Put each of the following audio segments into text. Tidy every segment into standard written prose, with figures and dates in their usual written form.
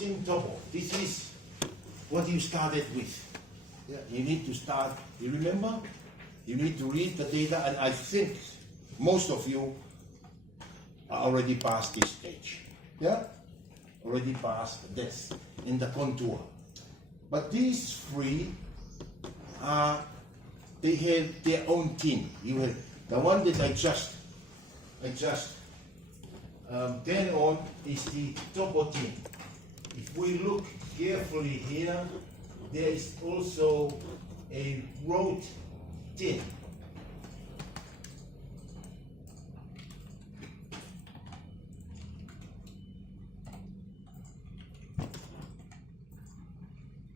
tin topo. This is what you started with. Yeah, you need to start, you remember? You need to read the data, and I think most of you are already past this stage. Yeah? Already past this in the contour. But these three they have their own tin. You have the one that I just turn on is the topo tin. If we look carefully here, there is also a road tin.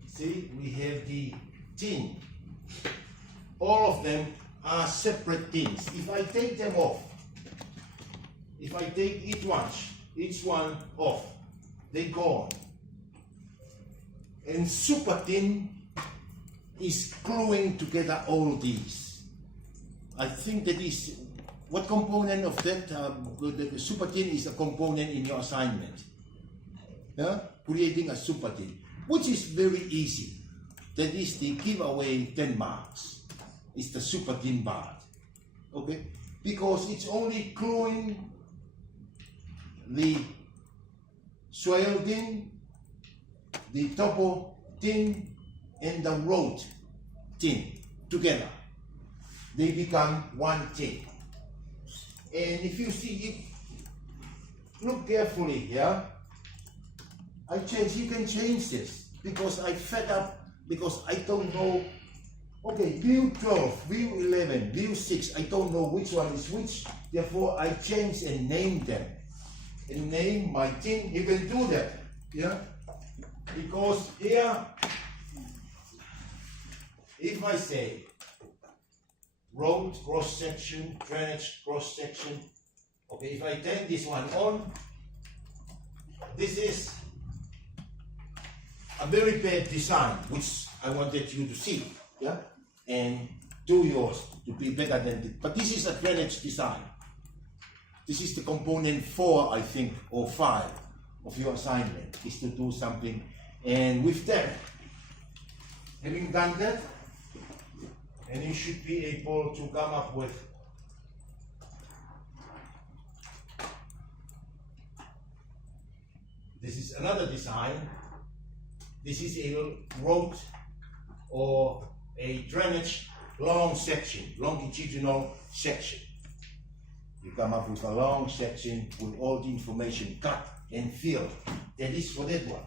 See, we have the tin. All of them are separate tins. If I take them off, if I take each one off, they gone. And super tin is gluing together all these. I think that is, what component of that, the super tin is a component in your assignment. Yeah? Creating a super tin, which is very easy. That is the giveaway 10 marks. It's the super tin part. Okay? Because it's only gluing the swale tin, the topo tin, and the road tin together. They become one tin. And if you see, look carefully here. You can change this because I fed up, because I don't know. Okay, view 12, view 11, view 6, I don't know which one is which. Therefore, I change and name them. And name my tin. You can do that. Yeah? Because here, if I say road cross section, drainage cross section, okay, if I turn this one on, this is a very bad design, which I wanted you to see, yeah, and do yours to be better than this. But this is a drainage design. This is the component 4, I think, or 5 of your assignment, is to do something. And with that, having done that, and you should be able to come up with this is another design. This is a road or a drainage long section, longitudinal section. You come up with a long section with all the information cut and filled. That is for that one.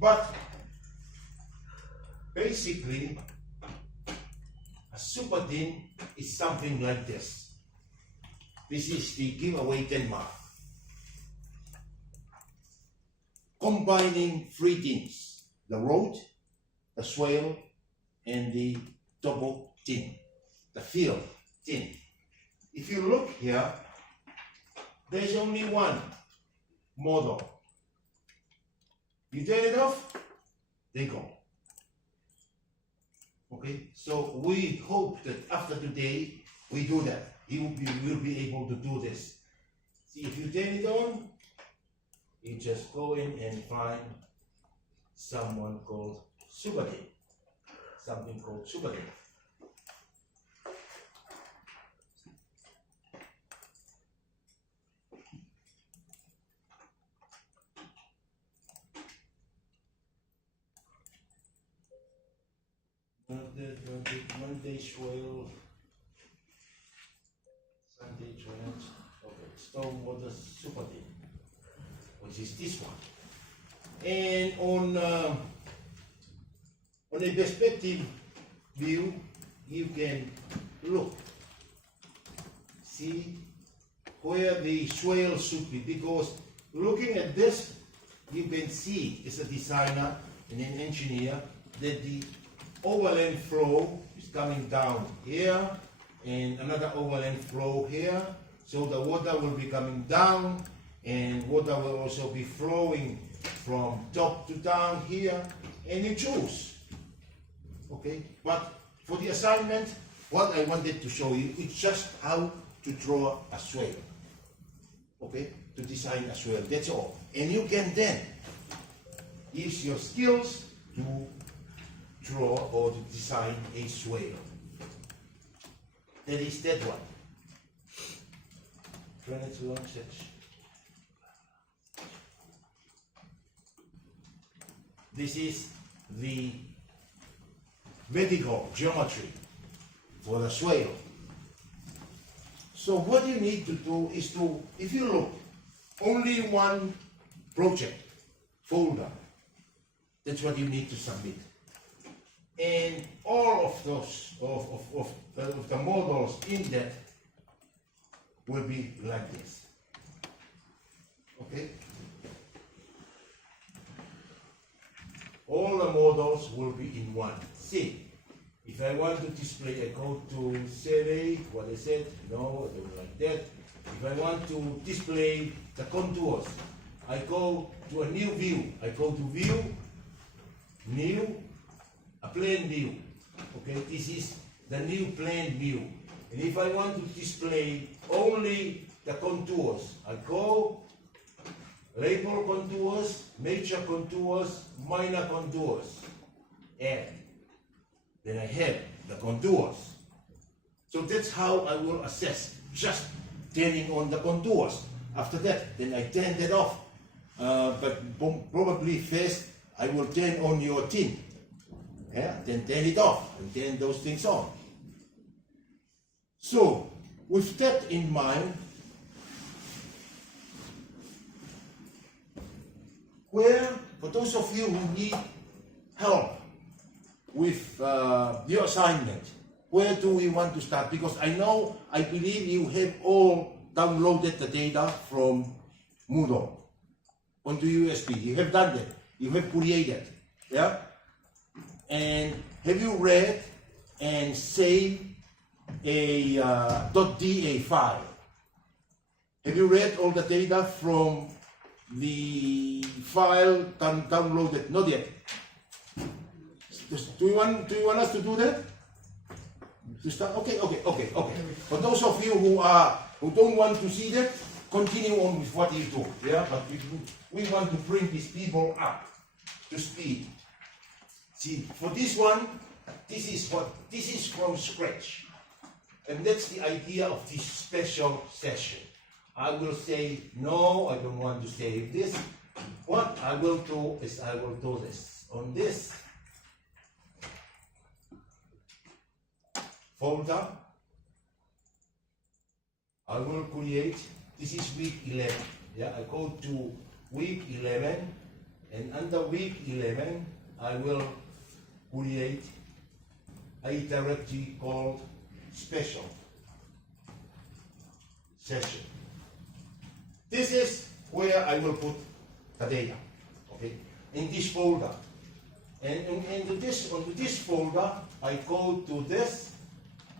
But basically, a super tin is something like this. This is the giveaway 10 mark. Combining 3 tins, the road, the swale, and the topo tin, the field tin. If you look here, there's only one model. You turn it off, they go. Okay, so we hope that after today we do that. You will be able to do this. See, if you turn it on, you just go in and find someone called super tin. Something called super tin. Monday swale, Sunday drainage, okay, stormwater super tin, which is this one. And on a perspective view, you can look, see where the swale should be, because looking at this, you can see as a designer and an engineer that the overland flow is coming down here and another overland flow here, so the water will be coming down and water will also be flowing from top to down here, and you choose. Okay, but for the assignment, what I wanted to show you is just how to draw a swale. okay, to design a swale. That's all. And you can then use your skills to draw or to design a swale. That is that one. This is the vertical geometry for the swale. So what you need to do is to, if you look, only one project folder, that's what you need to submit. And all of those, of the models in that will be like this. Okay? All the models will be in one. See, if I want to display, I go to survey, what I said, no, I don't like that. If I want to display the contours, I go to a new view. I go to view, new, a plane view. Okay, this is the new plane view. And if I want to display only the contours, I go label contours, major contours, minor contours, and then I have the contours. So that's how I will assess, just turning on the contours. After that, then I turn that off. But probably first I will turn on your tint. Yeah, then turn it off and turn those things on. So, with that in mind, for those of you who need help with your assignment, where do we want to start? Because I believe you have all downloaded the data from Moodle onto USB. You have done that. You have created. Yeah? And have you read and saved a .da file? Have you read all the data from the file downloaded? Not yet. Do you want us to do that? To start? Okay. For those of you who don't want to see that, continue on with what you do. Yeah, but we want to bring these people up to speed. See, for this one, this is from scratch, and that's the idea of this special session. I will say no, I don't want to save this. What I will do is I will do this on this folder. I will create, this is week 11. Yeah, I go to week 11, and under week 11, I will create a directory called special session. This is where I will put the data, okay, in this folder. And onto this folder, I go to this,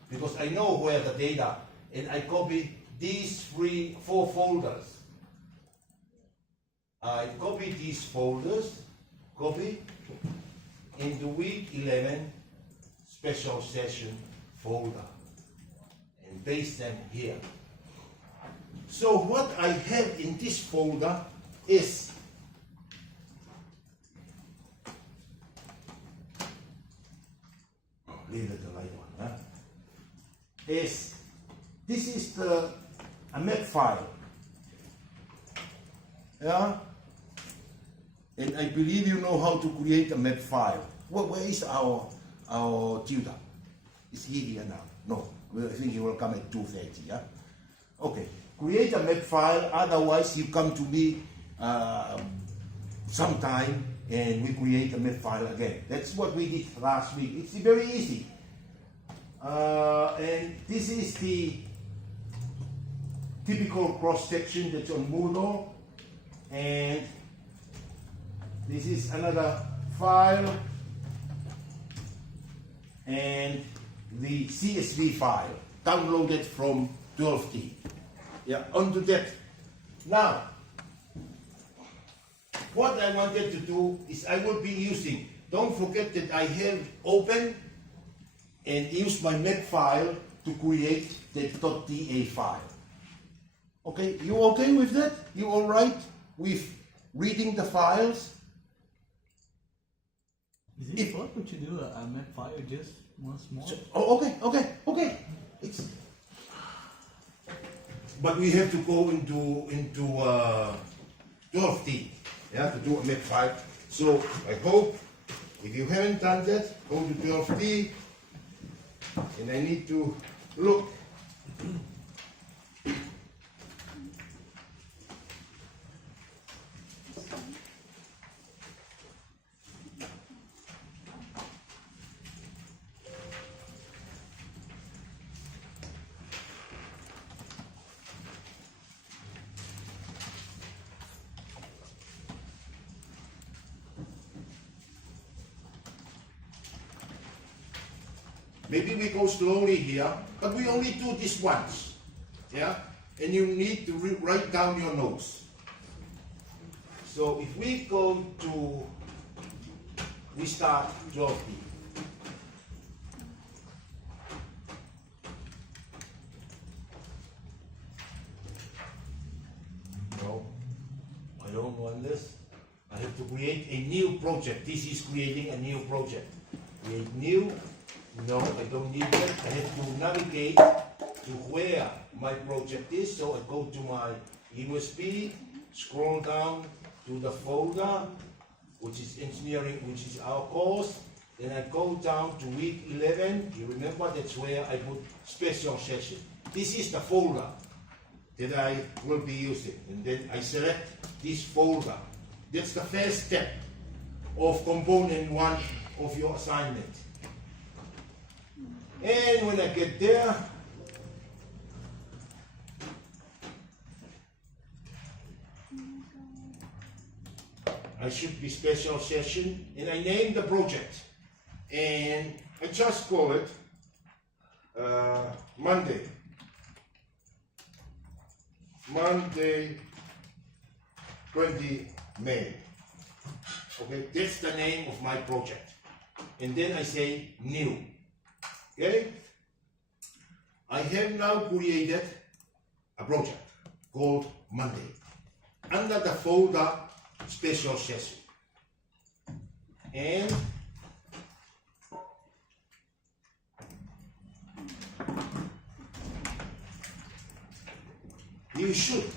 because I know where the data, and I copy these 4 folders. I copy these folders, copy into week 11 special session folder, and paste them here. So what I have in this folder is leave it the light one, huh? This is a map file. Yeah? And I believe you know how to create a map file. Where is our tutor? Is he here now? No. I think he will come at 2:30, yeah? Okay. Create a map file, otherwise you come to me sometime and we create a map file again. That's what we did last week. It's very easy. And this is the typical cross-section that's on Moodle. And this is another file. And the CSV file, downloaded from 12T. Yeah, onto that. Now, what I wanted to do is I will be using, don't forget that I have open and use my map file to create that .da file. Okay, you okay with that? You all right with reading the files? Is it possible to do a map file just once more? So, oh, okay. It's. But we have to go into 12D, yeah, to do a map file. So I hope if you haven't done that, go to 12D, and I need to look. Maybe we go slowly here, but we only do this once, yeah? And you need to write down your notes. So if we go to, we start 12D. No, I don't want this. I have to create a new project. This is creating a new project. Create new. No, I don't need that. I have to navigate to where my project is. So I go to my USB, scroll down to the folder, which is engineering, which is our course. Then I go down to week 11. You remember that's where I put special session. This is the folder that I will be using. And then I select this folder. That's the first step of component 1 of your assignment. And when I get there, I should be special session, and I name the project. And I just call it Monday 20 May. Okay, that's the name of my project. And then I say new. Okay? I have now created a project called Monday under the folder special session. And you should.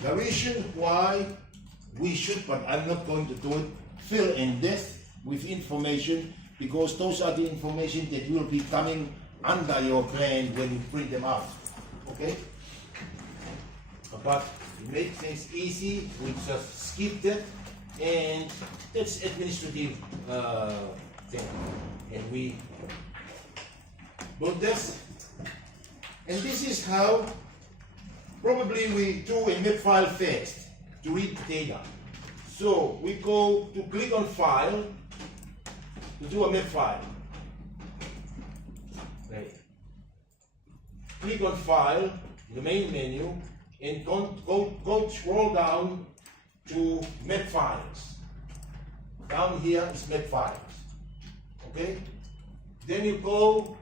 The reason why we should, but I'm not going to do it, fill in this with information, because those are the information that will be coming under your plan when you print them out. Okay? But to make things easy, we just skip that, and that's administrative thing. And we put this, and this is how probably we do a map file first to read the data. So we go to click on file to do a map file. Right. Click on file, the main menu, and go scroll down to map files. Down here is map files. Okay? Then you go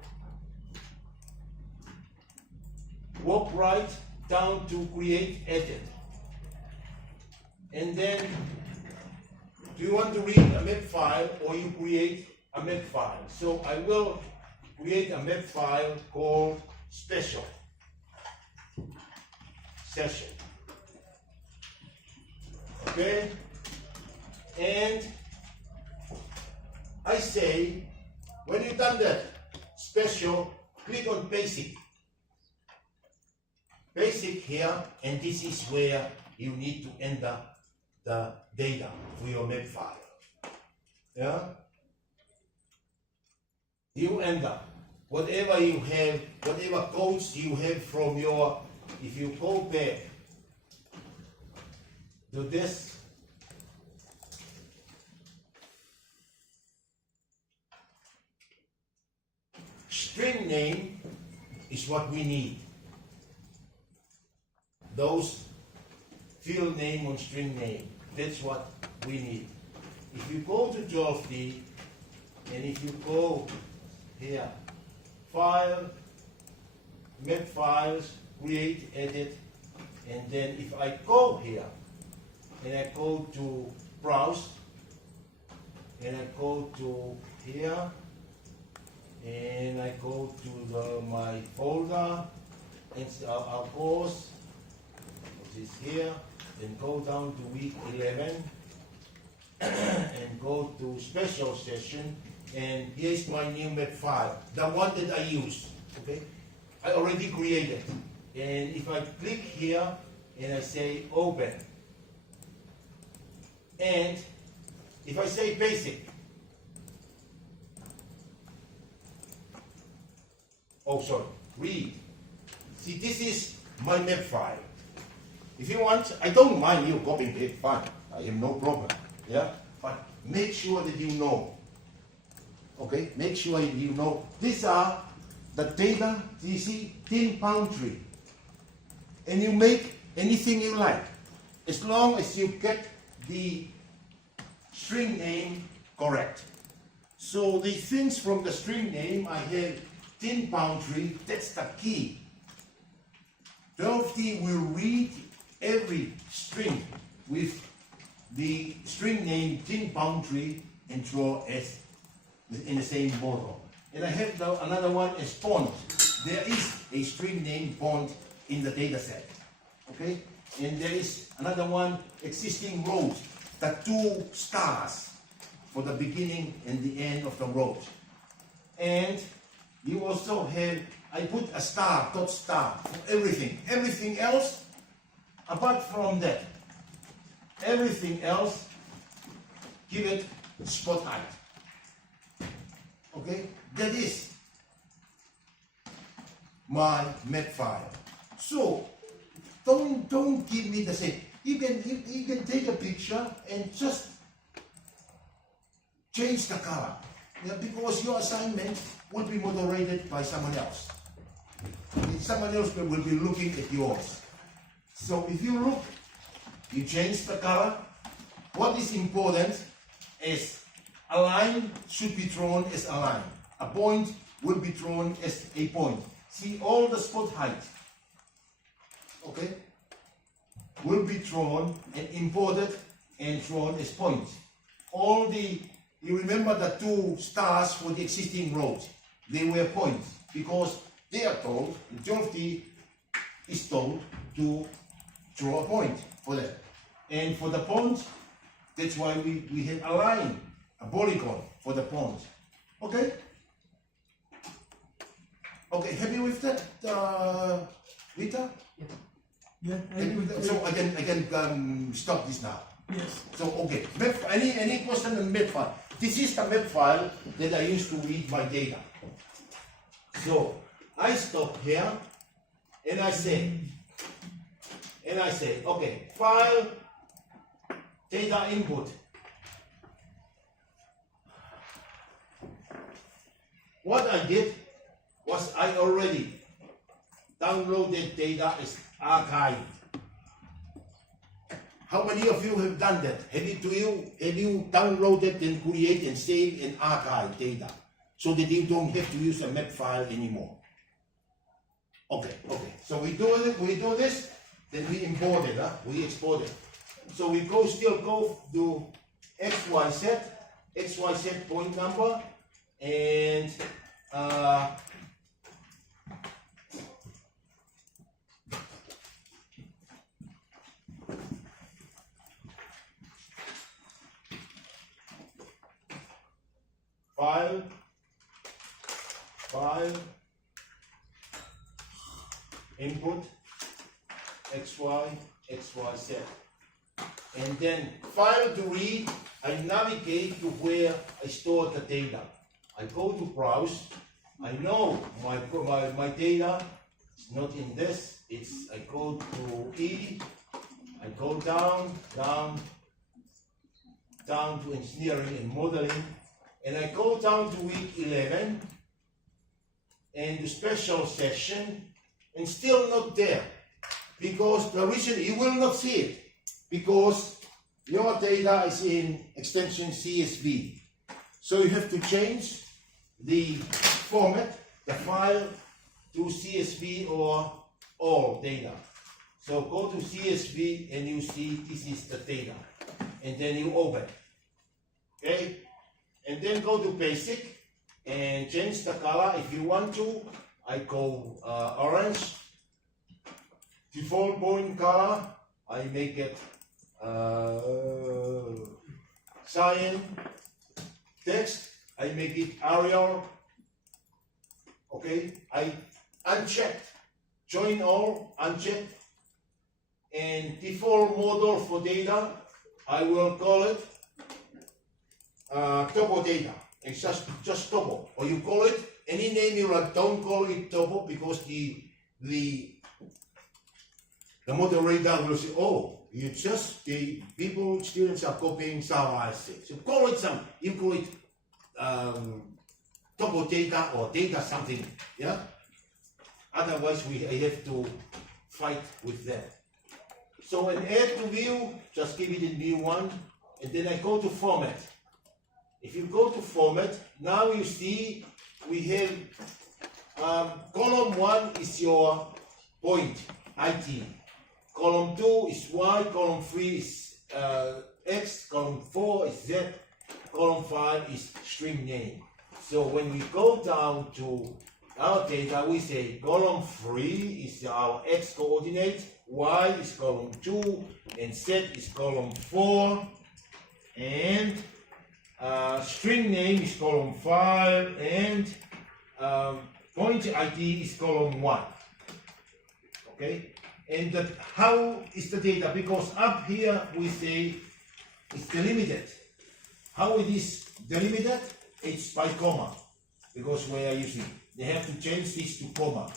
walk right down to create edit. And then do you want to read a map file or you create a map file? So I will create a map file called special session. Okay? And I say, when you've done that special, click on basic. Basic here, and this is where you need to enter the data for your map file. Yeah? You enter whatever you have, whatever codes you have from your, if you go back to this, string name is what we need. Those field name on string name, that's what we need. If you go to 12D, and if you go here, file, map files, create, edit, And then if I go here, and I go to browse, and I go to here, and I go to my folder, and I'll pause, which is here, then go down to week 11, and go to special session, and here's my new map file, the one that I use, okay? I already created, and if I click here, and I say open, and if I say basic, read. See, this is my map file. If you want, I don't mind you copying it, fine. I have no problem. Yeah? But make sure that you know. Okay? Make sure you know. These are the data, you see, tin boundary. And you make anything you like. As long as you get the string name correct. So the things from the string name, I have tin boundary, that's the key. 12D will read every string with the string name tin boundary and draw as in the same model. And I have another one as bond. There is a string name bond in the data set. Okay? And there is another one, existing rows, the 2 stars for the beginning and the end of the rows. And you also have, I put a star, dot star, for everything. Everything else, apart from that, everything else, give it spotlight. Okay? That is my map file. So, don't give me the same. You can take a picture and just change the color. Yeah, because your assignment will be moderated by someone else. Someone else will be looking at yours. So if you look, you change the color. What is important is a line should be drawn as a line. A point will be drawn as a point. See, all the spot height, okay, will be drawn and imported and drawn as points. All the, you remember the 2 stars for the existing rows, they were points because they are told, the 12D is told to draw a point for that. And for the point, that's why we have a line, a polygon for the point. Okay? Okay, happy with that, Rita? Yeah. So I can stop this now. Yes. So okay, map, any question on map file? This is the map file that I use to read my data. So I stop here and I say, okay, file, data input. What I did was I already downloaded data as archive. How many of you have done that? Have you downloaded and create and save and archive data so that you don't have to use a map file anymore? Okay. So we do this, then we import it, we export it. So we still go to XYZ point number, and file, input, XYZ. And then file to read, I navigate to where I store the data. I go to browse, I know my data is not in this, I go to E, I go down to engineering and modeling, and I go down to week 11 and the special session, and still not there, because the reason you will not see it, because your data is in extension CSV. So you have to change the format, the file, to CSV or all data. So go to CSV and you see this is the data. And then you open. Okay? And then go to basic and change the color if you want to. I go orange. Default point color, I make it cyan. Text, I make it Arial. Okay, I unchecked. Join all, unchecked. And default model for data, I will call it Topo data. It's just Topo. Or you call it any name you like. Don't call it Topo because the moderator will say, oh, you just the people, students are copying some I say. So call it some. You call it Topo data or data something. Yeah. Otherwise, I have to fight with them. So an add to view, just give it in view 1, and then I go to format. If you go to format, now you see we have column 1 is your point, IT. Column 2 is Y, column 3 is X, column 4 is Z, column 5 is string name. So when we go down to our data, we say column 3 is our X coordinate, Y is column 2, and Z is column 4, and string name is column 5, and point ID is column 1. Okay? And how is the data? Because up here we say it's delimited. How it is delimited? It's by comma, because we are using. They have to change this to comma.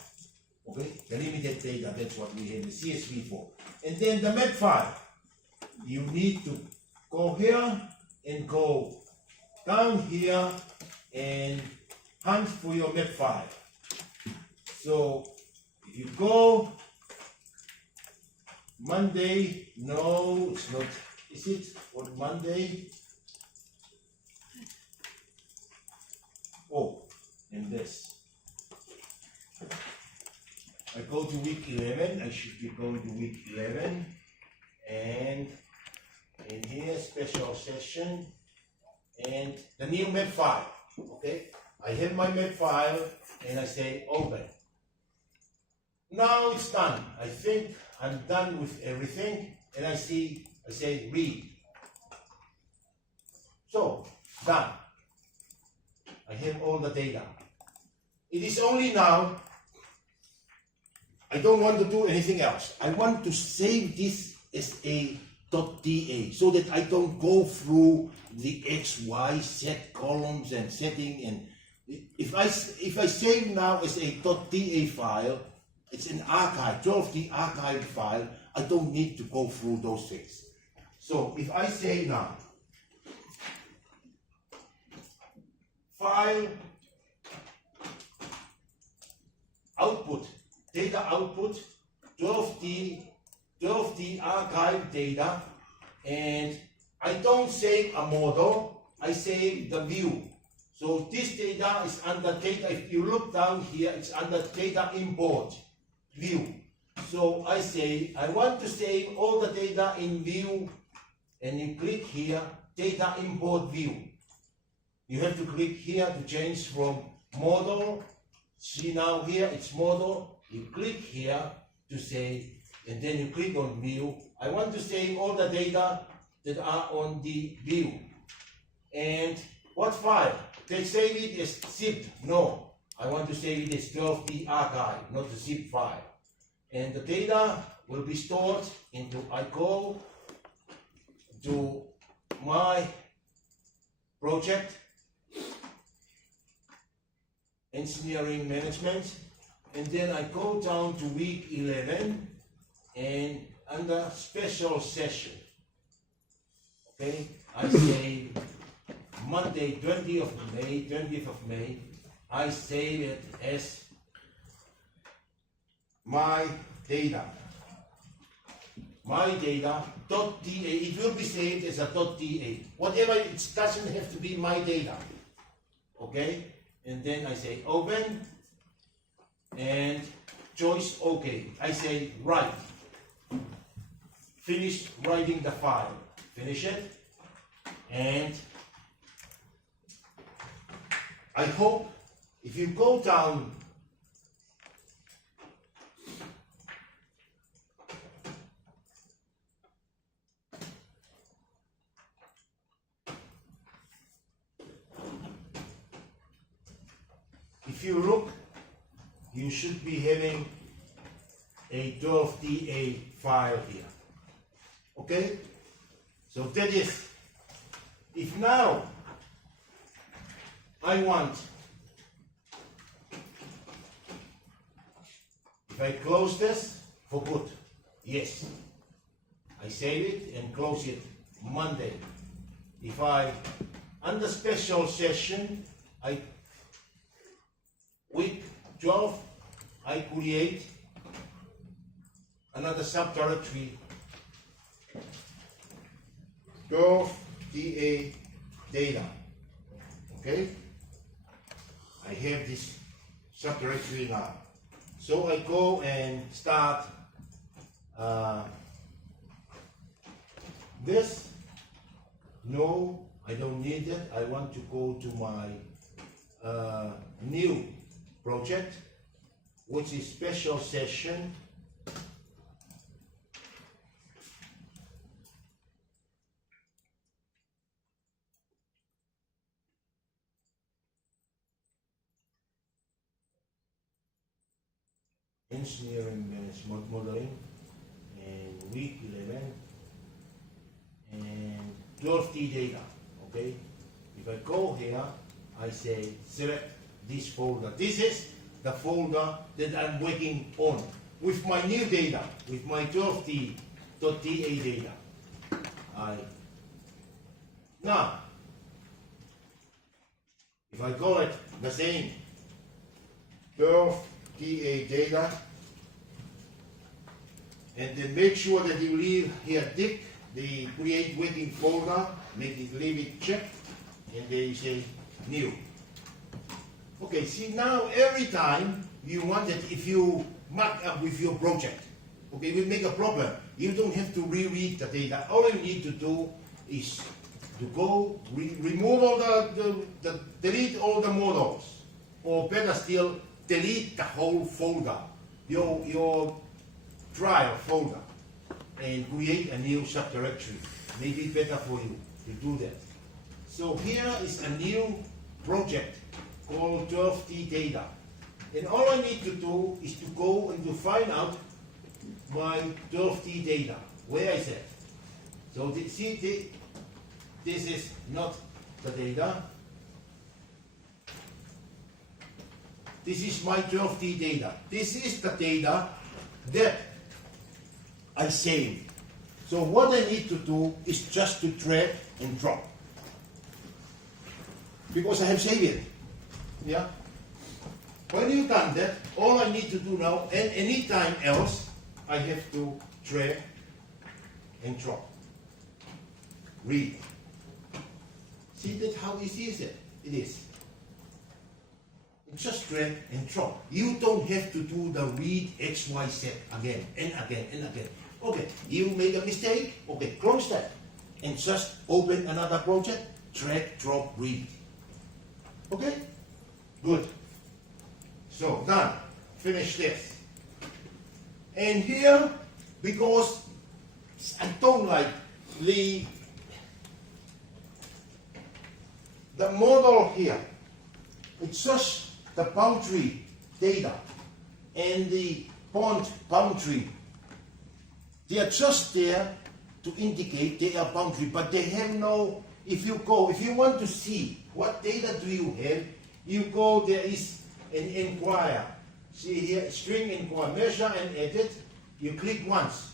Okay, delimited data, that's what we have the CSV for. And then the map file. You need to go here and go down here and hunt for your map file. So if you go Monday, no, it's not. Is it on Monday? Oh, and this. I go to week 11, I should be going to week 11, and in here, special session, and the new map file, okay? I have my map file, and I say open. Now it's done. I think I'm done with everything, and I say read. So, done. I have all the data. It is only now, I don't want to do anything else. I want to save this as a .da so that I don't go through the X, Y, Z columns and setting. And if I save now as a .da file, it's an archive, 12D archive file. I don't need to go through those things. So if I say now, file, output, data output, 12D archive data, and I don't save a model, I save the view. So this data is under data, if you look down here, it's under data import, view. So I say, I want to save all the data in view, and you click here, data import view. You have to click here to change from model. See now here, it's model. You click here to say, and then you click on view. I want to save all the data that are on the view. And what file? They save it as zip. No, I want to save it as 12D archive, not the zip file. And the data will be stored into, I go to my project, engineering management, and then I go down to week 11 and under special session. Okay, I say Monday 20th of May, I save it as my data. My data .da, it will be saved as a .da. Whatever, it doesn't have to be my data. Okay, and then I say open and choice OK. I say write. finish writing the file. Finish it. And I hope if you go down if you look, you should be having a 12DA file here. Okay? So that is, if now I want, if I close this for good, yes, I save it and close it Monday. If I, under special session, week 12, I create another subdirectory 12DA data. Okay? I have this subdirectory now. So I go and start this. No, I don't need it. I want to go to my new project, which is special session. Engineering management modeling, and week 11 and 12D data. Okay, if I go here, I say select this folder. This is the folder that I'm working on with my new data, with my 12D.da data. Now, if I call it the same 12DA data, and then make sure that you leave here tick the create working folder, leave it checked, and then you say new. Okay, see now every time you want it, if you mark up with your project, okay, we make a problem. You don't have to reread the data. All you need to do is to go remove all delete all the models, or better still, delete the whole folder, your trial folder, and create a new subdirectory. Maybe better for you to do that. So here is a new project called 12D data. And all I need to do is to go and to find out my 12D data. Where is it? So this is not the data. This is my 12D data. This is the data that I saved. So what I need to do is just to drag and drop, because I have saved it. Yeah. When you've done that, all I need to do now, and anytime else, I have to drag and drop. Read. See that how easy is it? It is. Just drag and drop. You don't have to do the read XYZ again and again and again. Okay, you make a mistake, okay, close that. And just open another project, drag, drop, read. Okay? Good. So, done. Finish this. And here, because I don't like the model here, it's just the boundary data and the bond boundary. They are just there to indicate they are boundary, but they have no, if you want to see what data do you have, you go, there is an inquire. See here, string inquire, measure and edit. You click once.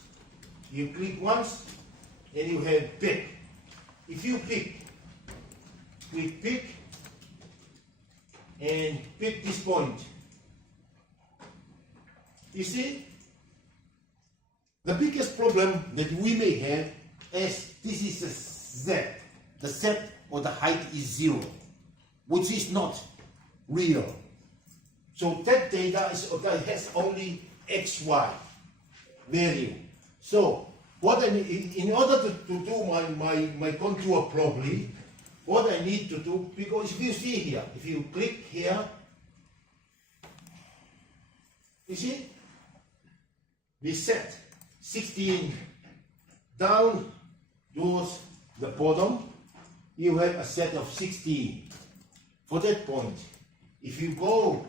You click once and you have pick. If you pick, click pick and pick this point. You see? The biggest problem that we may have is this is a Z. The Z or the height is 0, which is not real. So that data has only XY value. So what I need, in order to do my contour properly, what I need to do, because if you see here, if you click here, you see, we set 16 down towards the bottom, you have a set of 16. For that point, if you go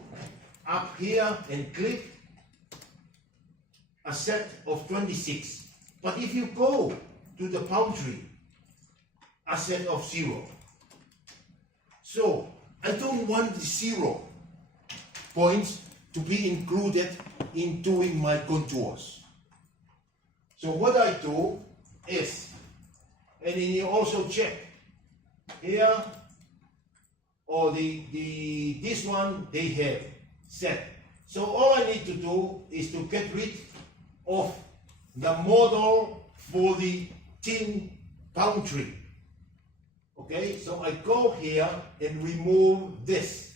up here and click, a set of 26. But if you go to the boundary, a set of 0. So I don't want the 0 points to be included in doing my contours. So what I do is, and then you also check here, or this one they have set. So all I need to do is to get rid of the model for the tin boundary. Okay, so I go here and remove this.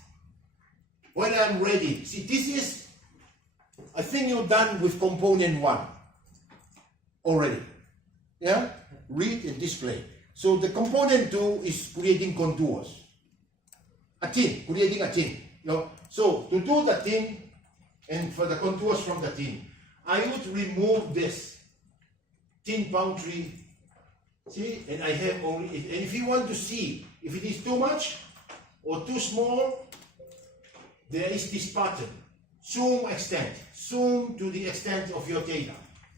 When I'm ready, see, this is, I think you're done with component 1 already. Yeah, read and display. So the component 2 is creating contours. A tin, creating a tin. You know? So to do the tin and for the contours from the tin, I would remove this tin boundary. See, and I have only, and if you want to see if it is too much or too small, there is this button, zoom extent, zoom to the extent of your data.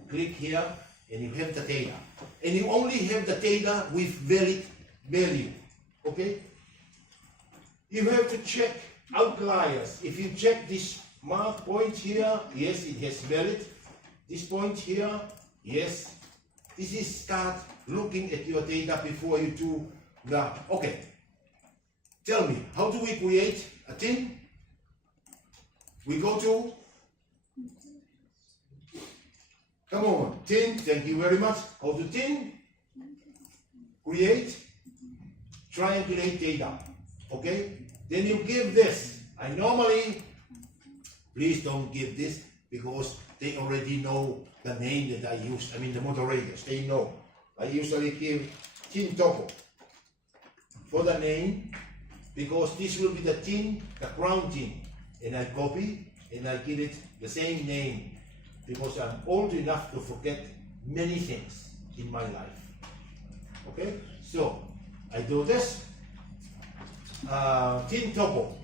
Click here and you have the data. And you only have the data with valid value. Okay? You have to check outliers. If you check this mark point here, yes, it has valid. This point here, yes. This is start looking at your data before you do the, okay. Tell me, how do we create a tin? We go to, come on, tin, thank you very much. Go to tin, create, triangulate data, okay? Then you give this. I normally, please don't give this because they already know the name that I use. I mean the moderators, they know. I usually give tin topo for the name because this will be the tin, the ground tin. And I copy and I give it the same name because I'm old enough to forget many things in my life. Okay, so I do this. Tin topo.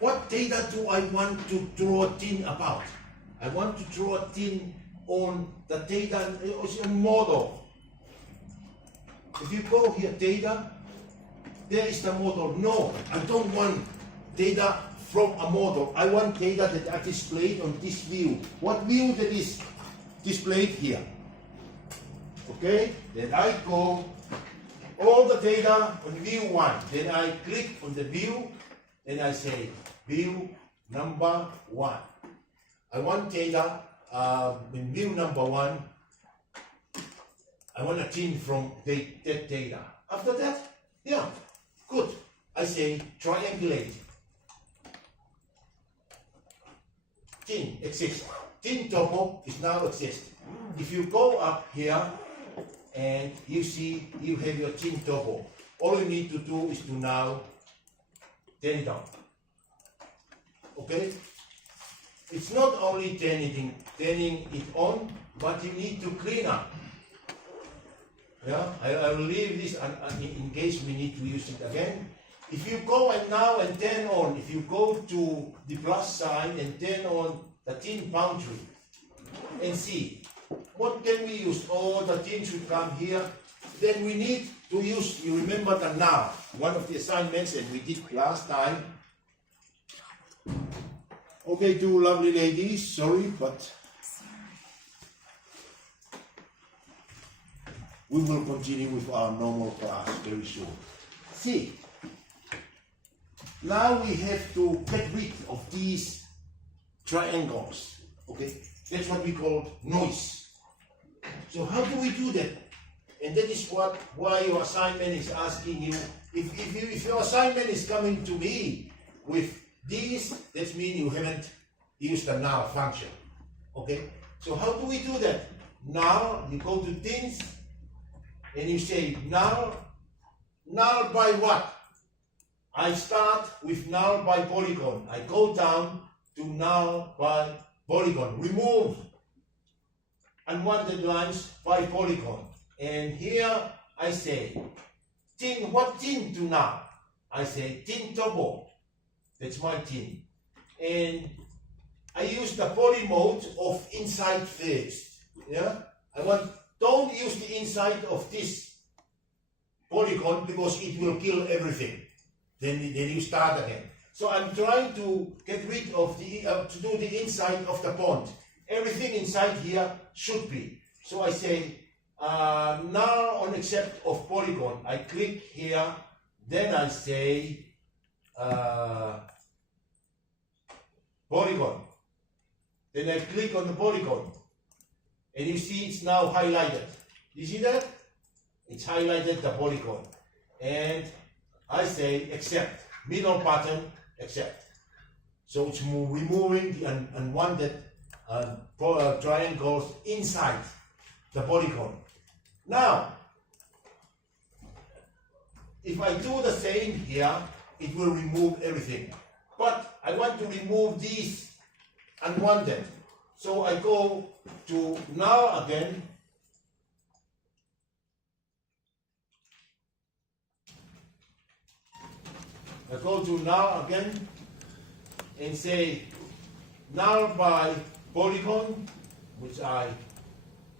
What data do I want to draw tin about? I want to draw a tin on the data, it's a model. If you go here, data, there is the model. No, I don't want data from a model. I want data that are displayed on this view. What view that is displayed here? Okay, then I go all the data on view 1. Then I click on the view and I say view number 1. I want data in view number 1. I want a tin from that data. After that, yeah, good. I say triangulate. Tin exists. Tin topo is now exist. If you go up here and you see you have your tin topo, all you need to do is to now turn it down. Okay? It's not only turning it on, but you need to clean up. Yeah, I will leave this in case we need to use it again. If you go and now and turn on, if you go to the plus sign and turn on the tin boundary and see what can we use? Oh, the tin should come here. Then we need to use, you remember the now, one of the assignments that we did last time. Okay, two lovely ladies, sorry, but we will continue with our normal class very soon. See, now we have to get rid of these triangles, okay? That's what we call noise. So how do we do that? And that is why your assignment is asking you, if your assignment is coming to me with this, that means you haven't used the now function, okay? So how do we do that? null, you go to tins, and you say null by what? I start with null by polygon. I go down to null by polygon. Remove unwanted lines by polygon. And here I say, tin, what tin to null? I say tin double. That's my tin. And I use the poly mode of inside first. Yeah? Don't use the inside of this polygon because it will kill everything. Then you start again. So I'm trying to get rid of the, to do the inside of the pond. Everything inside here should be. So I say, null on except of polygon. I click here, then I say, polygon. Then I click on the polygon. And you see it's now highlighted. You see that? It's highlighted the polygon. And I say accept. Middle button, accept. So it's removing the unwanted triangles inside the polygon. Now, if I do the same here, it will remove everything. But I want to remove these unwanted. So I go to null again. I go to null again and say null by polygon, which I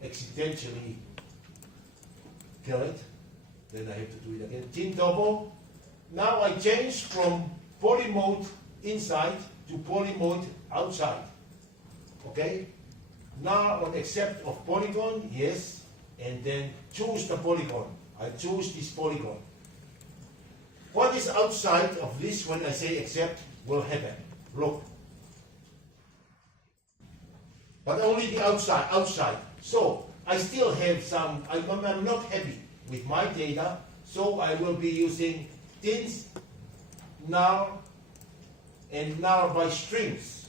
accidentally kill it. Then I have to do it again. Tin double. Now I change from poly mode inside to poly mode outside. Okay? Now on accept of polygon, yes, and then choose the polygon. I choose this polygon. What is outside of this when I say accept will happen. Look. But only the outside. So I still have some, I'm not happy with my data, so I will be using tins, null, and null by strings.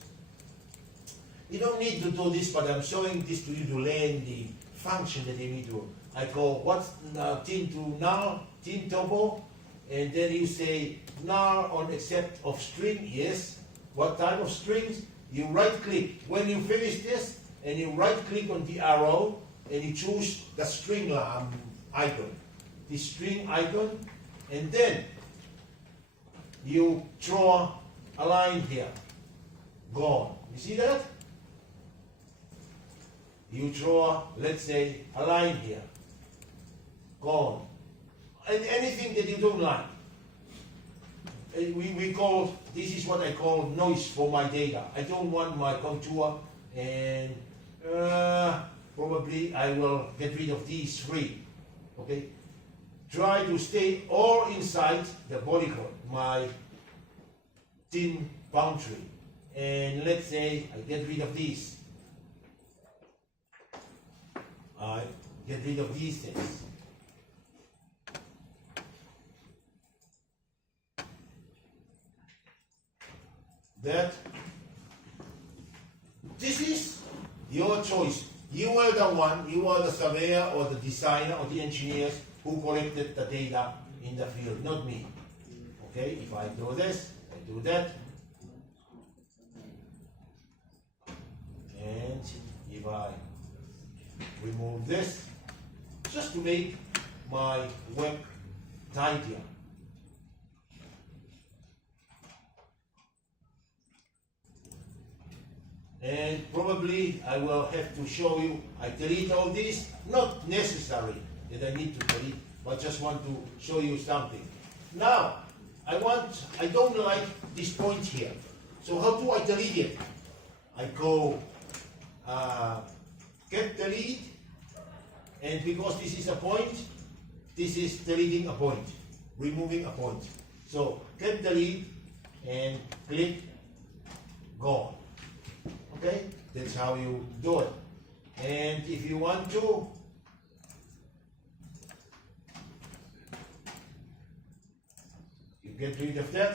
You don't need to do this, but I'm showing this to you to learn the function that you need to. I go what's tin to null, tin double, and then you say null on accept of string, yes. What type of strings? You right click. When you finish this, and you right click on the arrow, and you choose the string icon. The string icon, and then you draw a line here. Gone. You see that? You draw, let's say, a line here. Gone. And anything that you don't like. We call, this is what I call noise for my data. I don't want my contour, and probably I will get rid of these three. Okay? Try to stay all inside the polygon, my thin boundary. And let's say I get rid of these. I get rid of these things. This is your choice. You are the one, you are the surveyor or the designer or the engineers who collected the data in the field, not me. Okay, if I do this, I do that. And if I remove this, just to make my work tidier. And probably I will have to show you, I delete all this, not necessary that I need to delete, but just want to show you something. Now, I don't like this point here. So how do I delete it? I go get delete, and because this is a point, this is deleting a point, removing a point. So get delete and click gone. Okay, that's how you do it. And if you want to, you get rid of that.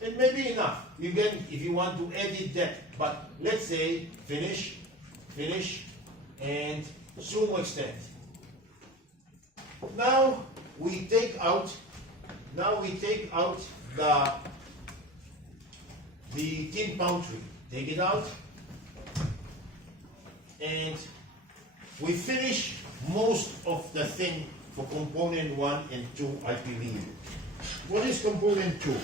It may be enough. You can, if you want to edit that. But let's say finish, and zoom extend. Now we take out the tin boundary. Take it out, and we finish most of the thing for component 1 and 2, I believe. What is component 2?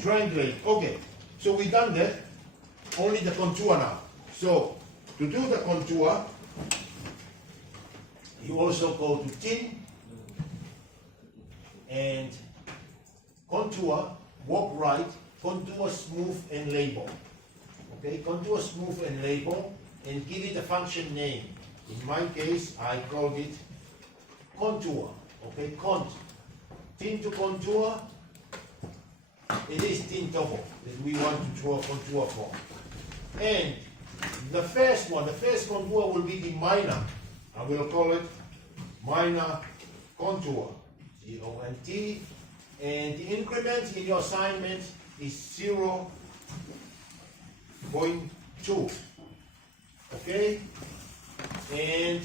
Triangulate. Okay, so we done that. Only the contour now. So to do the contour, you also go to tin and contour, walk right, contour, smooth, and label. Okay, contour, smooth, and label, and give it a function name. In my case, I called it contour. Okay, cont. Tin to contour. It is tin topo that we want to draw contour from. And the first contour will be the minor. I will call it minor contour. C-O-N-T. And the increment in your assignment is 0.2. Okay? And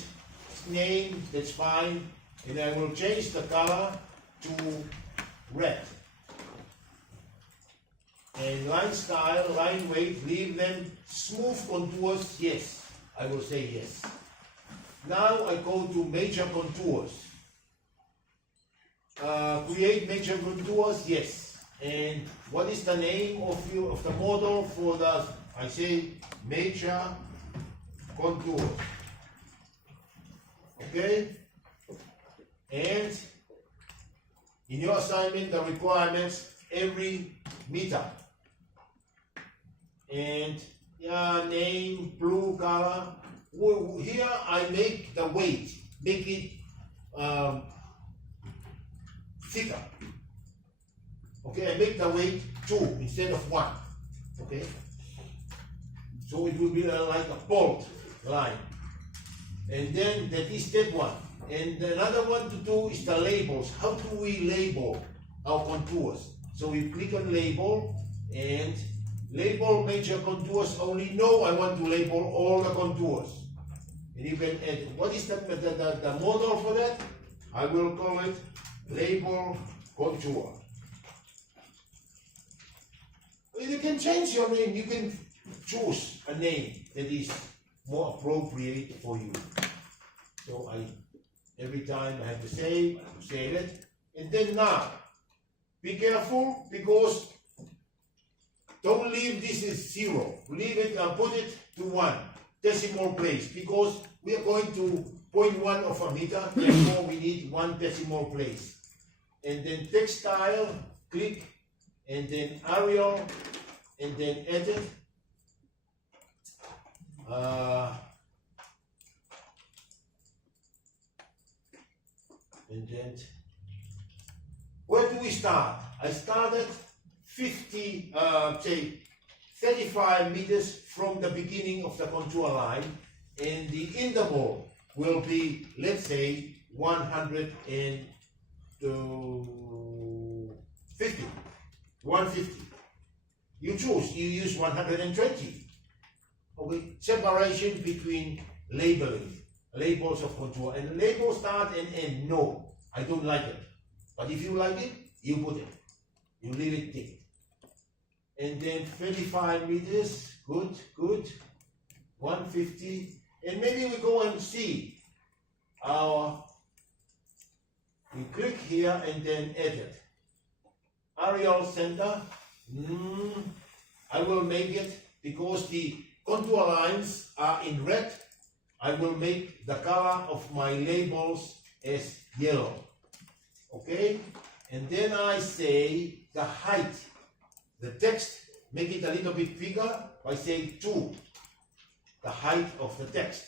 name, that's fine. And I will change the color to red. And line style, line weight, leave them smooth contours, yes. I will say yes. Now I go to major contours. Create major contours, yes. And what is the name of the model for the, I say, major contours. Okay? And in your assignment, the requirements, every meter. And name, blue color. Here I make the weight, make it thicker. Okay, I make the weight 2 instead of 1. Okay, so it will be like a bolt line. And then that is that one. And another one to do is the labels. How do we label our contours? So we click on label and label major contours only. No, I want to label all the contours. And you can add, what is the model for that? I will call it label contour. You can change your name. You can choose a name that is more appropriate for you. So every time I have to say it. And then now, be careful because don't leave this as 0. Leave it and put it to 1 decimal place because we are going to 0.1 of a meter, therefore we need 1 decimal place. And then text style, click, and then Arial, and then edit. And then, where do we start? I started 35 meters from the beginning of the contour line, and the interval will be, let's say, 150. 150. You choose, you use 120. Okay, separation between labels of contour, and labels start and end. No, I don't like it. But if you like it, you put it. You leave it thick. And then 35 meters, good. 150, and maybe we go and see we click here and then edit. Arial center. I will make it because the contour lines are in red. I will make the color of my labels as yellow. Okay? And then I say the height, the text, make it a little bit bigger by saying 2, the height of the text.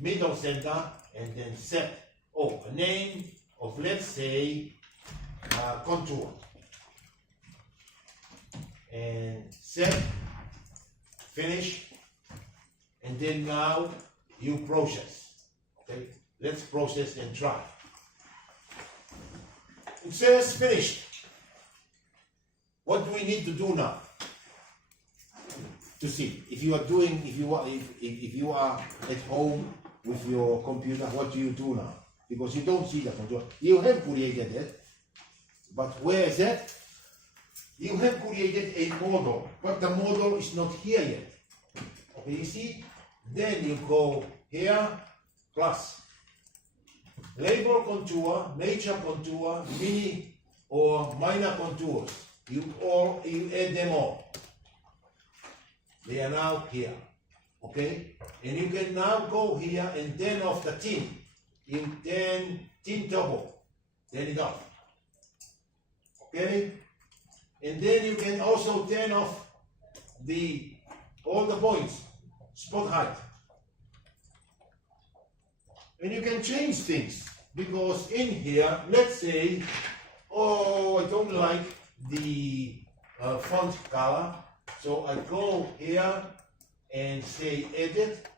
Middle center, and then set, a name of, let's say, contour. And set, finish, and then now you process. Okay, let's process and try. It says finished. What what we need to do now? To see if you are at home with your computer, what do you do now? Because you don't see the contour. You have created it, but where is it? You have created a model, but the model is not here yet. Okay, you see? Then you go here, plus label contour, major contour, mini or minor contours. You add them all. They are now here. Okay? And you can now go here and turn off the tint. You turn tint double. Turn it off. Okay? And then you can also turn off all the points, spot height. And you can change things, because in here, let's say, oh, I don't like the font color, so I go here and say edit,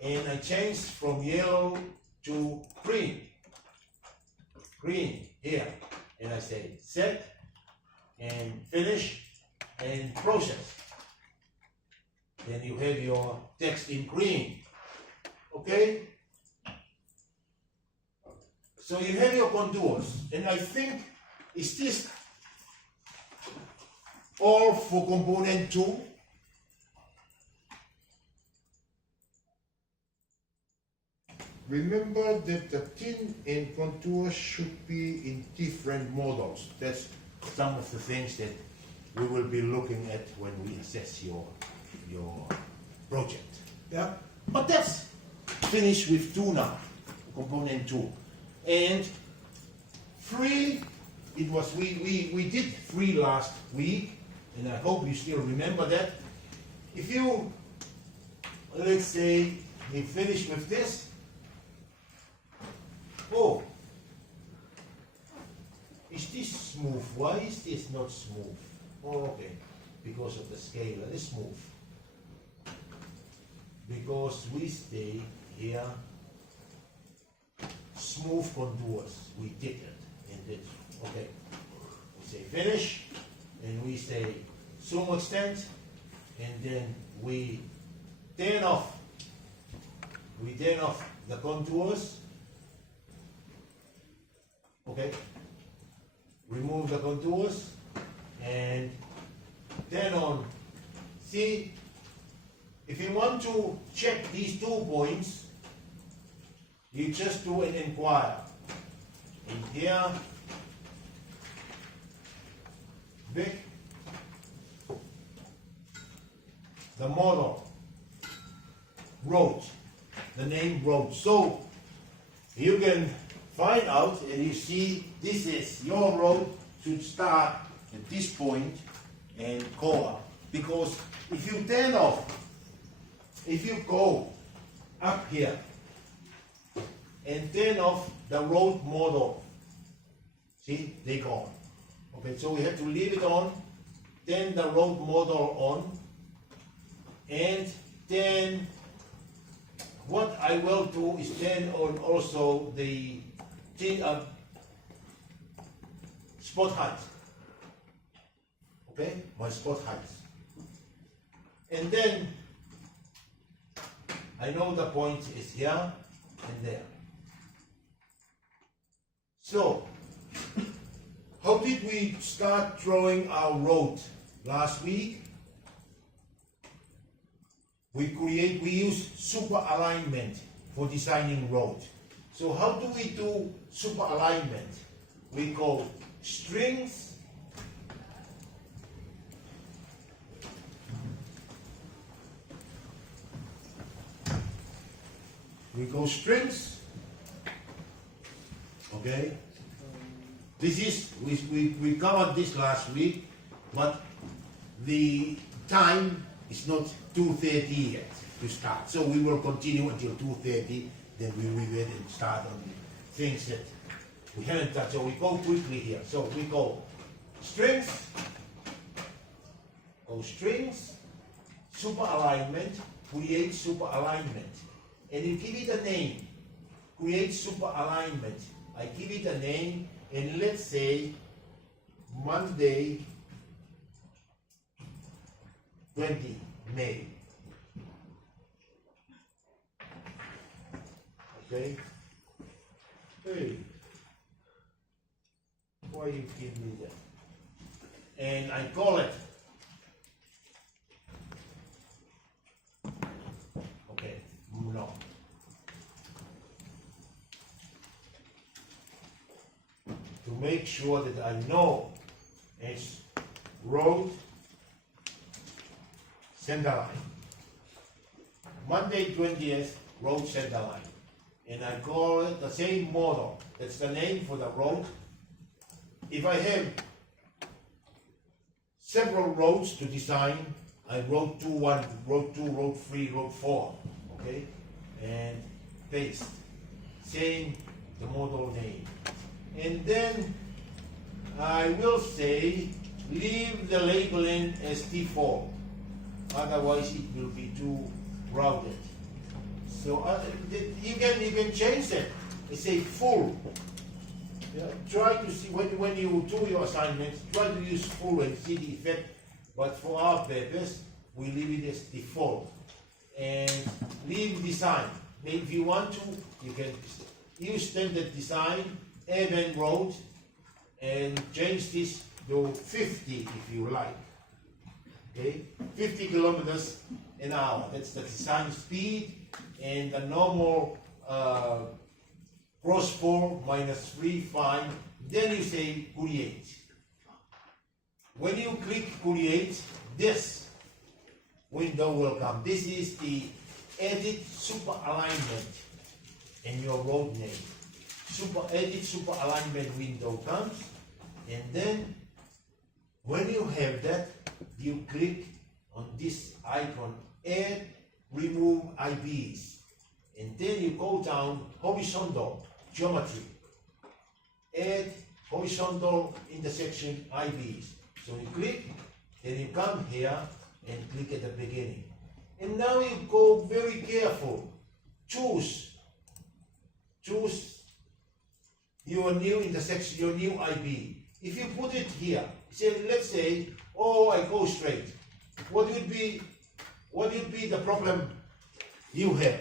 and I change from yellow to green here, and I say set and finish and process. Then you have your text in green. Okay? So you have your contours, and I think, is this all for component 2? Remember that the tint and contour should be in different models. That's some of the things that we will be looking at when we assess your project. Yeah? But that's finished with 2 now, component 2. And 3, it was we did 3 last week, and I hope you still remember that. If you, let's say, we finish with this. Oh, is this smooth? Why is this not smooth? Oh, okay, because of the scale. It is smooth. Because we stay here, smooth contours. We did it, and it's okay. We say finish, and we say zoom extent, and then we turn off. We turn off the contours. Okay, remove the contours and turn on. See, if you want to check these 2 points, you just do an inquire. In here, big, the model, road, the name road. So you can find out, and you see this is your road should start at this point and go up. Because if you turn off, if you go up here and turn off the road model, see, they gone. Okay, so we have to leave it on, turn the road model on, and then what I will do is turn on also the spot height. Okay, my spot height. And then I know the point is here and there. So, how did we start drawing our road last week? We use super alignment for designing road. So how do we do super alignment? We go strings, okay? This is, we covered this last week, but the time is not 2:30 yet to start. So we will continue until 2:30. Then we will start on things that we haven't touched. So we go quickly here. So we go strings, super alignment, create super alignment. And you give it a name, create super alignment. I give it a name, and let's say Monday 20 May. Okay? Hey, why you give me that? And I call it. Okay, no. To make sure that I know it's road center line. Monday 20th, road center line. And I call it the same model. That's the name for the road. If I have several roads to design, I road 2, 1, road 2, road 3, road 4. Okay? And paste. Same the model name. And then I will say leave the labeling as default. Otherwise it will be too crowded. So you can change it. I say full. Yeah, try to see when you do your assignments, try to use full and see the effect. But for our purpose, we leave it as default. And leave design. Maybe if you want to, you can use standard design, urban road, and change this to 50 if you like. Okay, 50 kilometers an hour. That's the design speed, and the normal cross 4 minus 3, 5. Then you say create. When you click create, this window will come. This is the edit super alignment in your road name. Edit super alignment window comes, and then when you have that, you click on this icon, add, remove IBs, and then you go down horizontal geometry, add horizontal intersection IBs. So you click, then you come here and click at the beginning. And now you go very careful, choose your new intersection, your new IB. If you put it here, let's say, oh, I go straight. What would be the problem you have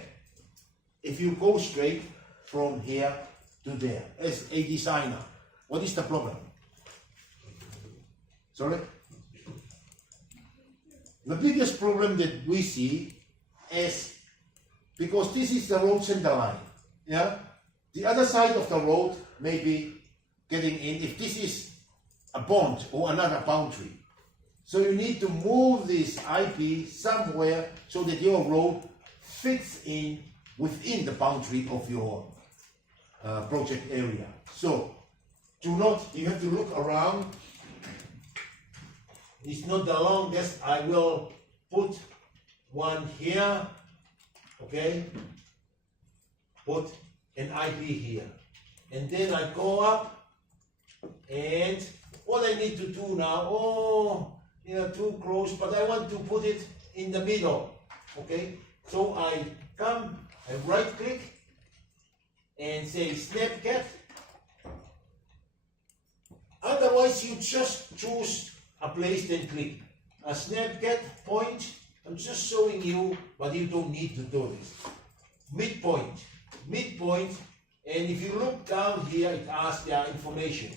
if you go straight from here to there as a designer? What is the problem? Sorry? The biggest problem that we see is because this is the road center line. Yeah? The other side of the road may be getting in if this is a bond or another boundary. So you need to move this IP somewhere so that your road fits in within the boundary of your project area. So you have to look around. It's not the longest. I will put one here, okay? Put an IP here. And then I go up, and what I need to do now, too close, but I want to put it in the middle, okay? So I come, I right click, and say snap cat. Otherwise you just choose a place and click. A snap cat point, I'm just showing you, but you don't need to do this. Midpoint, and if you look down here, it asks their information,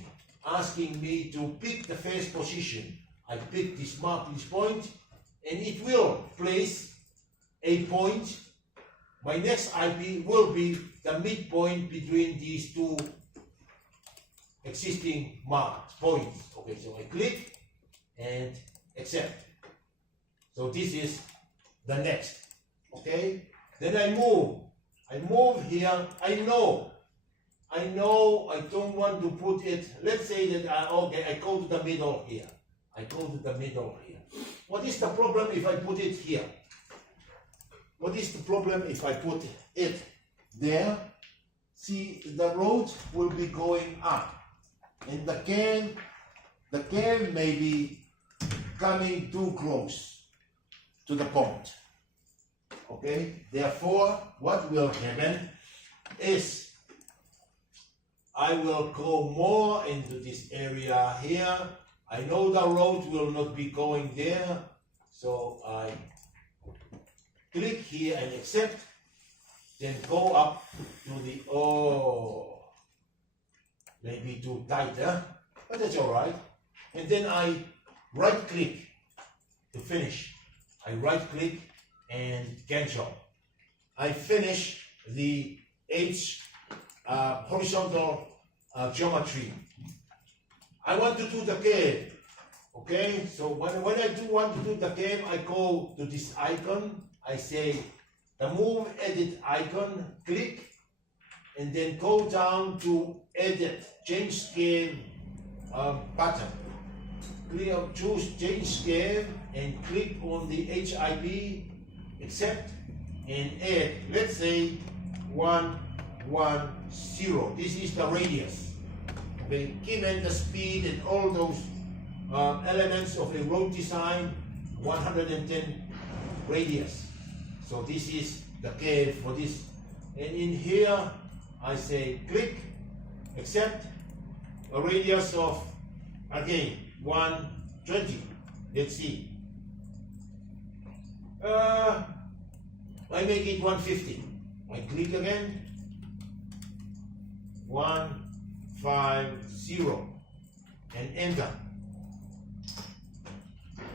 asking me to pick the first position. I pick this point, and it will place a point. My next IP will be the midpoint between these two existing marked points. Okay, so I click and accept. So this is the next. Okay, then I move here. I know I don't want to put it. Let's say that I go to the middle here. What is the problem if I put it here? What is the problem if I put it there? See, the road will be going up, and the can may be coming too close to the pond. Okay, therefore, what will happen is I will go more into this area here. I know the road will not be going there, So I click here and accept, then go up to the, oh, maybe too tight, huh? But that's all right. And then I right click to finish. I right click and cancel. I finish the H horizontal geometry. I want to do the curve. Okay, so when I do want to do the curve, I go to this icon. I say the move edit icon, click, and then go down to edit, change scale button. Choose change scale and click on the HIB, accept, and add, let's say 110. This is the radius. Okay, given the speed and all those elements of a road design, 110 radius. So this is the curve for this. And in here, I say click, accept, a radius of, again, 120. Let's see. I make it 150. I click again. 150 and enter.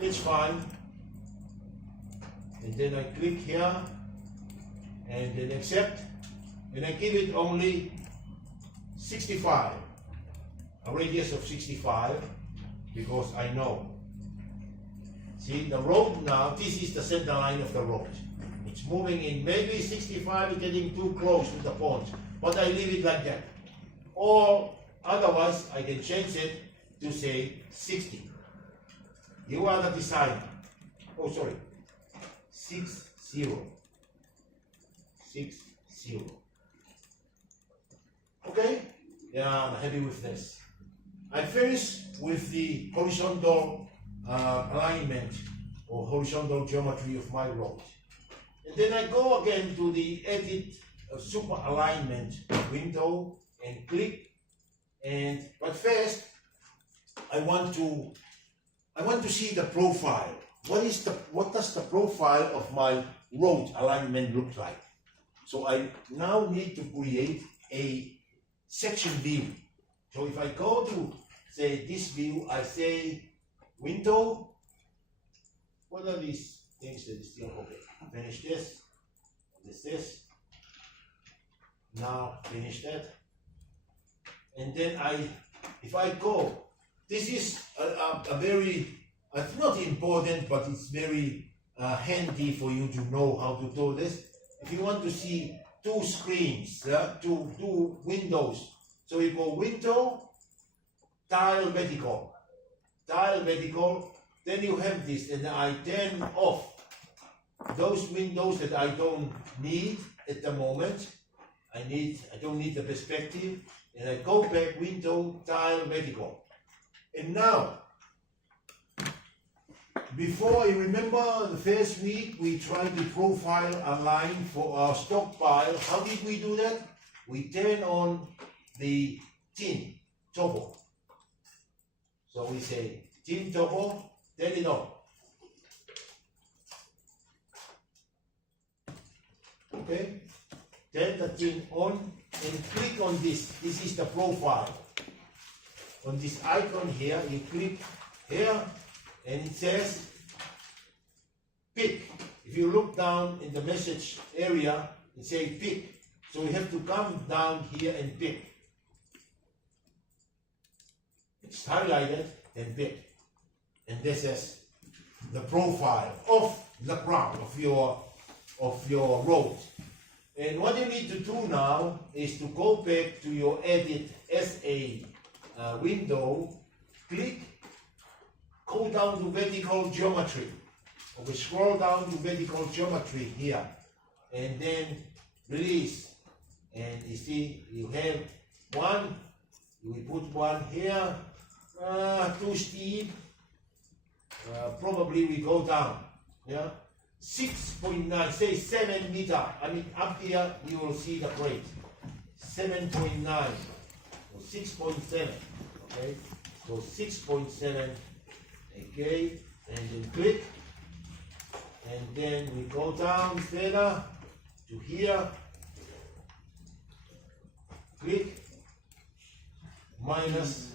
It's fine. And then I click here and then accept, and I give it only 65, a radius of 65, because I know. See, the road now, this is the center line of the road. It's moving in, maybe 65 is getting too close to the point, but I leave it like that. Or otherwise, I can change it to say 60. You are the designer. Oh, sorry. 60. 60. Okay? Yeah, I'm happy with this. I finish with the horizontal alignment or horizontal geometry of my road. And then I go again to the edit super alignment window and click. But first, I want to see the profile. What does the profile of my road alignment look like? So I now need to create a section view. So if I go to say this view, I say window. What are these things that is still okay? Finish this. This. Now finish that. And then if I go, this is a very, it's not important, but it's very handy for you to know how to do this. If you want to see two screens, two windows, so you go window, tile vertical, then you have this, and I turn off those windows that I don't need at the moment. I don't need the perspective, and I go back window, tile vertical. And now, before, you remember the first week we tried to profile a line for our stockpile. How did we do that? We turn on the tin toggle. So we say tin toggle, turn it on. Okay? Turn the tin on and click on this. This is the profile. On this icon here, you click here and it says pick. If you look down in the message area, it says pick. So you have to come down here and pick. It's highlighted and pick. And this is the profile of the ground of your road. And what you need to do now is to go back to your edit SA window, click, go down to vertical geometry. We scroll down to vertical geometry here, and then release. And you see, you have one, we put one here, too steep, probably we go down, yeah? 6.9, say 7 meter, I mean up here you will see the grade, 7.9, or 6.7, okay? So 6.7, okay, and then click, and then we go down further to here, click, minus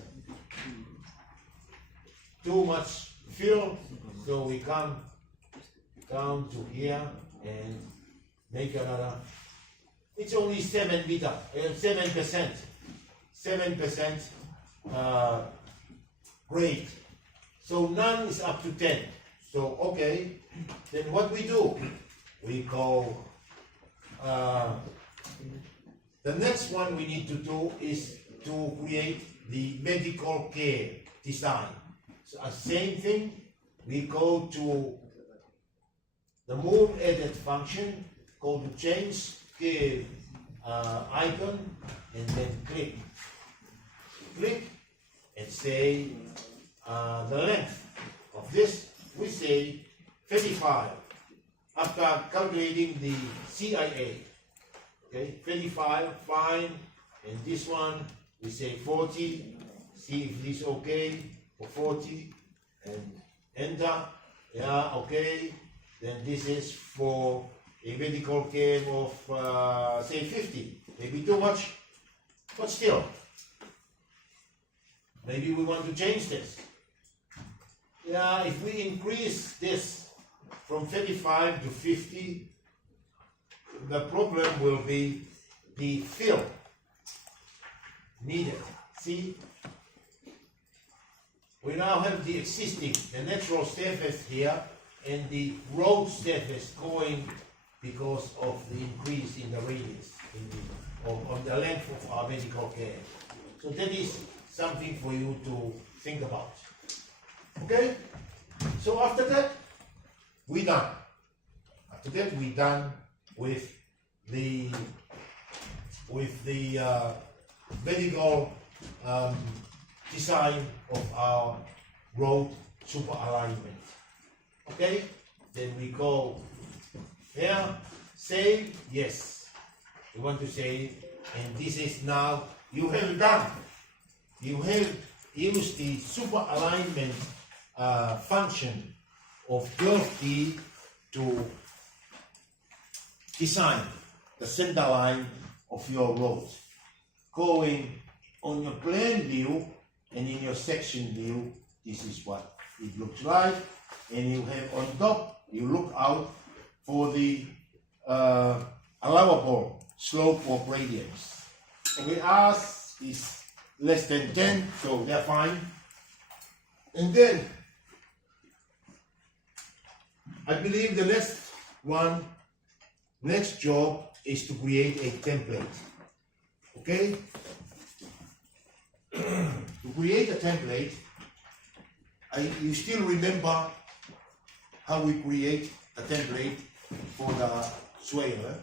too much fill, so we come down to here and make another. It's only 7%, 7% grade. So none is up to 10. So okay, then what we do? We go. The next one we need to do is to create the medical care design. So same thing. We go to the move edit function. Go to change, give icon, and then click. Click and say the length of this, we say 35 after calculating the CIA. Okay, 35, fine, and this one we say 40, see if this is okay for 40, and enter, yeah, okay, then this is for a medical care of say 50, maybe too much, but still, maybe we want to change this. Yeah, if we increase this from 35 to 50, the problem will be the fill needed. See, we now have the existing, the natural surface here, and the road surface going because of the increase in the radius, on the length of our medical care. So that is something for you to think about. Okay? So after that, we're done. After that, we're done with the medical design of our road super alignment. Okay? Then we go here, save, yes. You want to save, and this is now, you have done. You have used the super alignment function of 12D to design the center line of your road, going on your plan view and in your section view. This is what it looks like, and you have on top, you look out for the allowable slope or gradients. Okay, ours is less than 10, so they're fine. And then I believe the next job is to create a template. Okay? To create a template, you still remember how we create a template for the swale.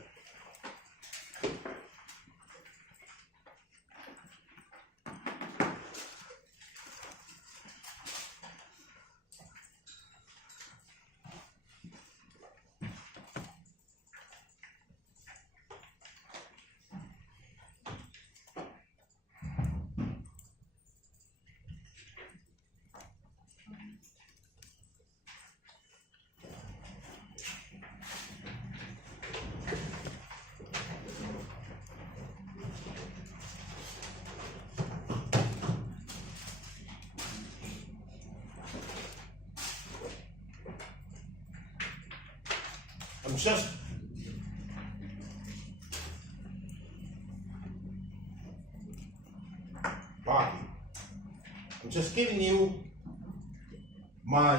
I'm just parking. I'm just giving you my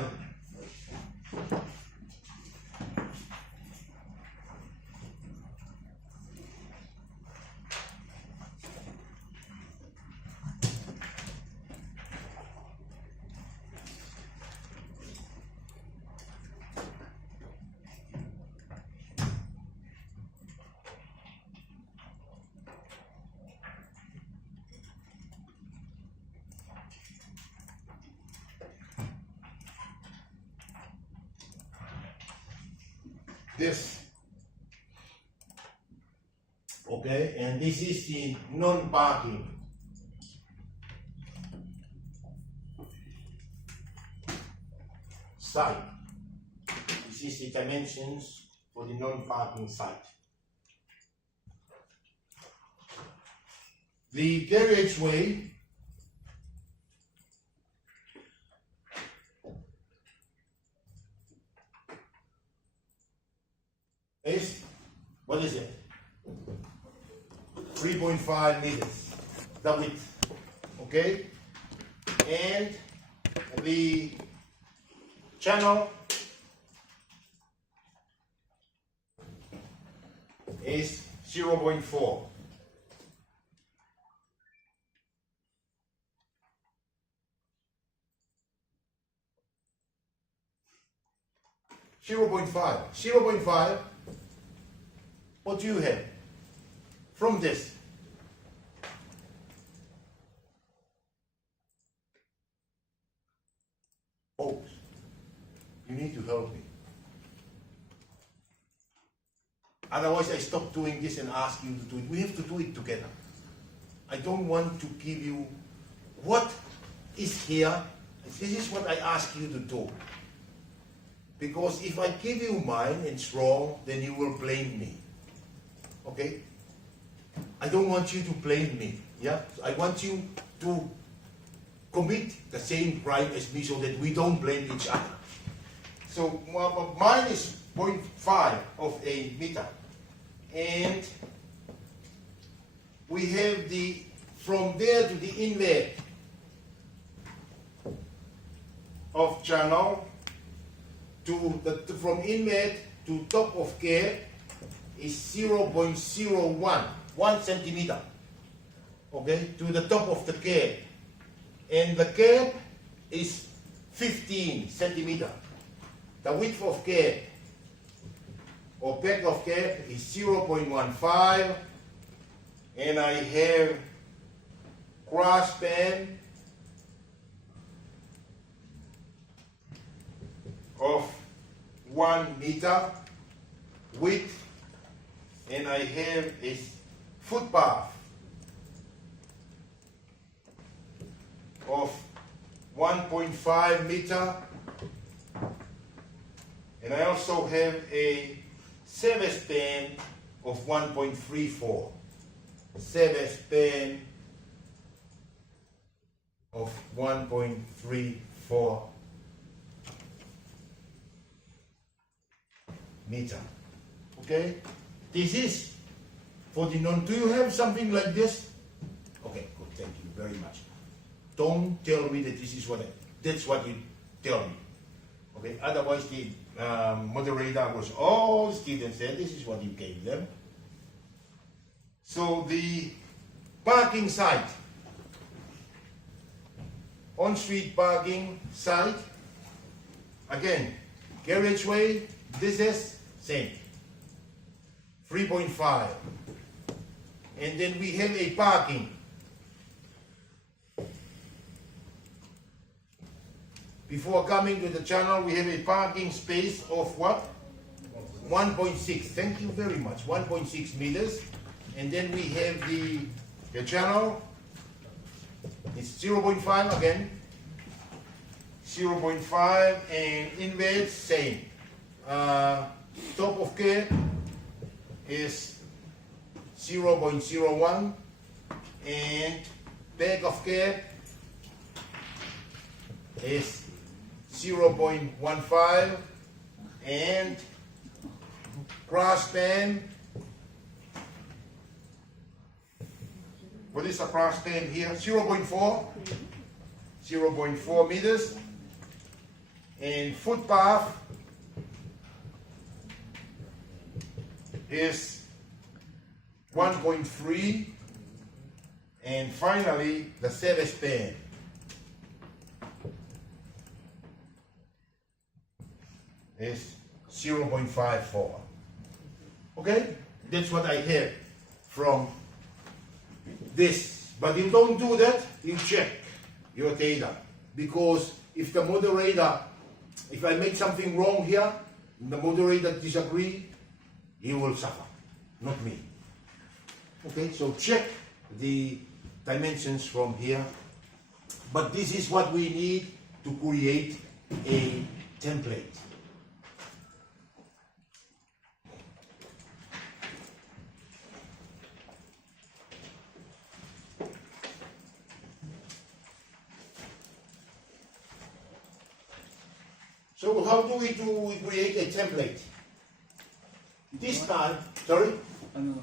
this. Okay, and this is the non-parking. Side. This is the dimensions for the non-parking site. The carriageway is, what is it? 3.5 meters, the width, okay? And the channel is 0.4. Zero point five. What do you have from this? Folks, you need to help me. Otherwise, I stop doing this and ask you to do it. We have to do it together. I don't want to give you what is here. This is what I ask you to do. Because if I give you mine and it's wrong, then you will blame me. Okay? I don't want you to blame me. Yeah? I want you to commit the same crime as me so that we don't blame each other. So mine is 0.5 of a meter. And we have the, from there to the inlet of channel, to the, from inlet to top of cap is 0.01, 1 centimeter, okay, to the top of the cap. And the cap is 15 centimeter. The width of cap or back of cap is 0.15, and I have cross span of 1 meter width, and I have a footpath of 1.5 meter, and I also have a service span of 1.34. Service span of 1.34 meter. Okay? This is for the non. Do you have something like this? Okay, good. Thank you very much. Don't tell me that this is what that's what you tell me. Okay? Otherwise, the moderator was all students said this is what you gave them. So the parking site, on-street parking site, again, carriageway, this is same, 3.5. And then we have a parking. Before coming to the channel, we have a parking space of what? 1.6. Thank you very much. 1.6 meters. And then we have the channel. It's 0.5 again. 0.5 and inlet same. Top of cap is 0.01 and back of cap is 0.15 and cross span. What is the cross span here? 0.4. 0.4 meters. And footpath is 1.3. And finally, the service span is 0.54. Okay? That's what I have from this. But you don't do that, you check your data. Because if the moderator, if I make something wrong here, the moderator disagree, he will suffer, not me. Okay, so check the dimensions from here. But this is what we need to create a template. So how do we create a template? This time, sorry? No.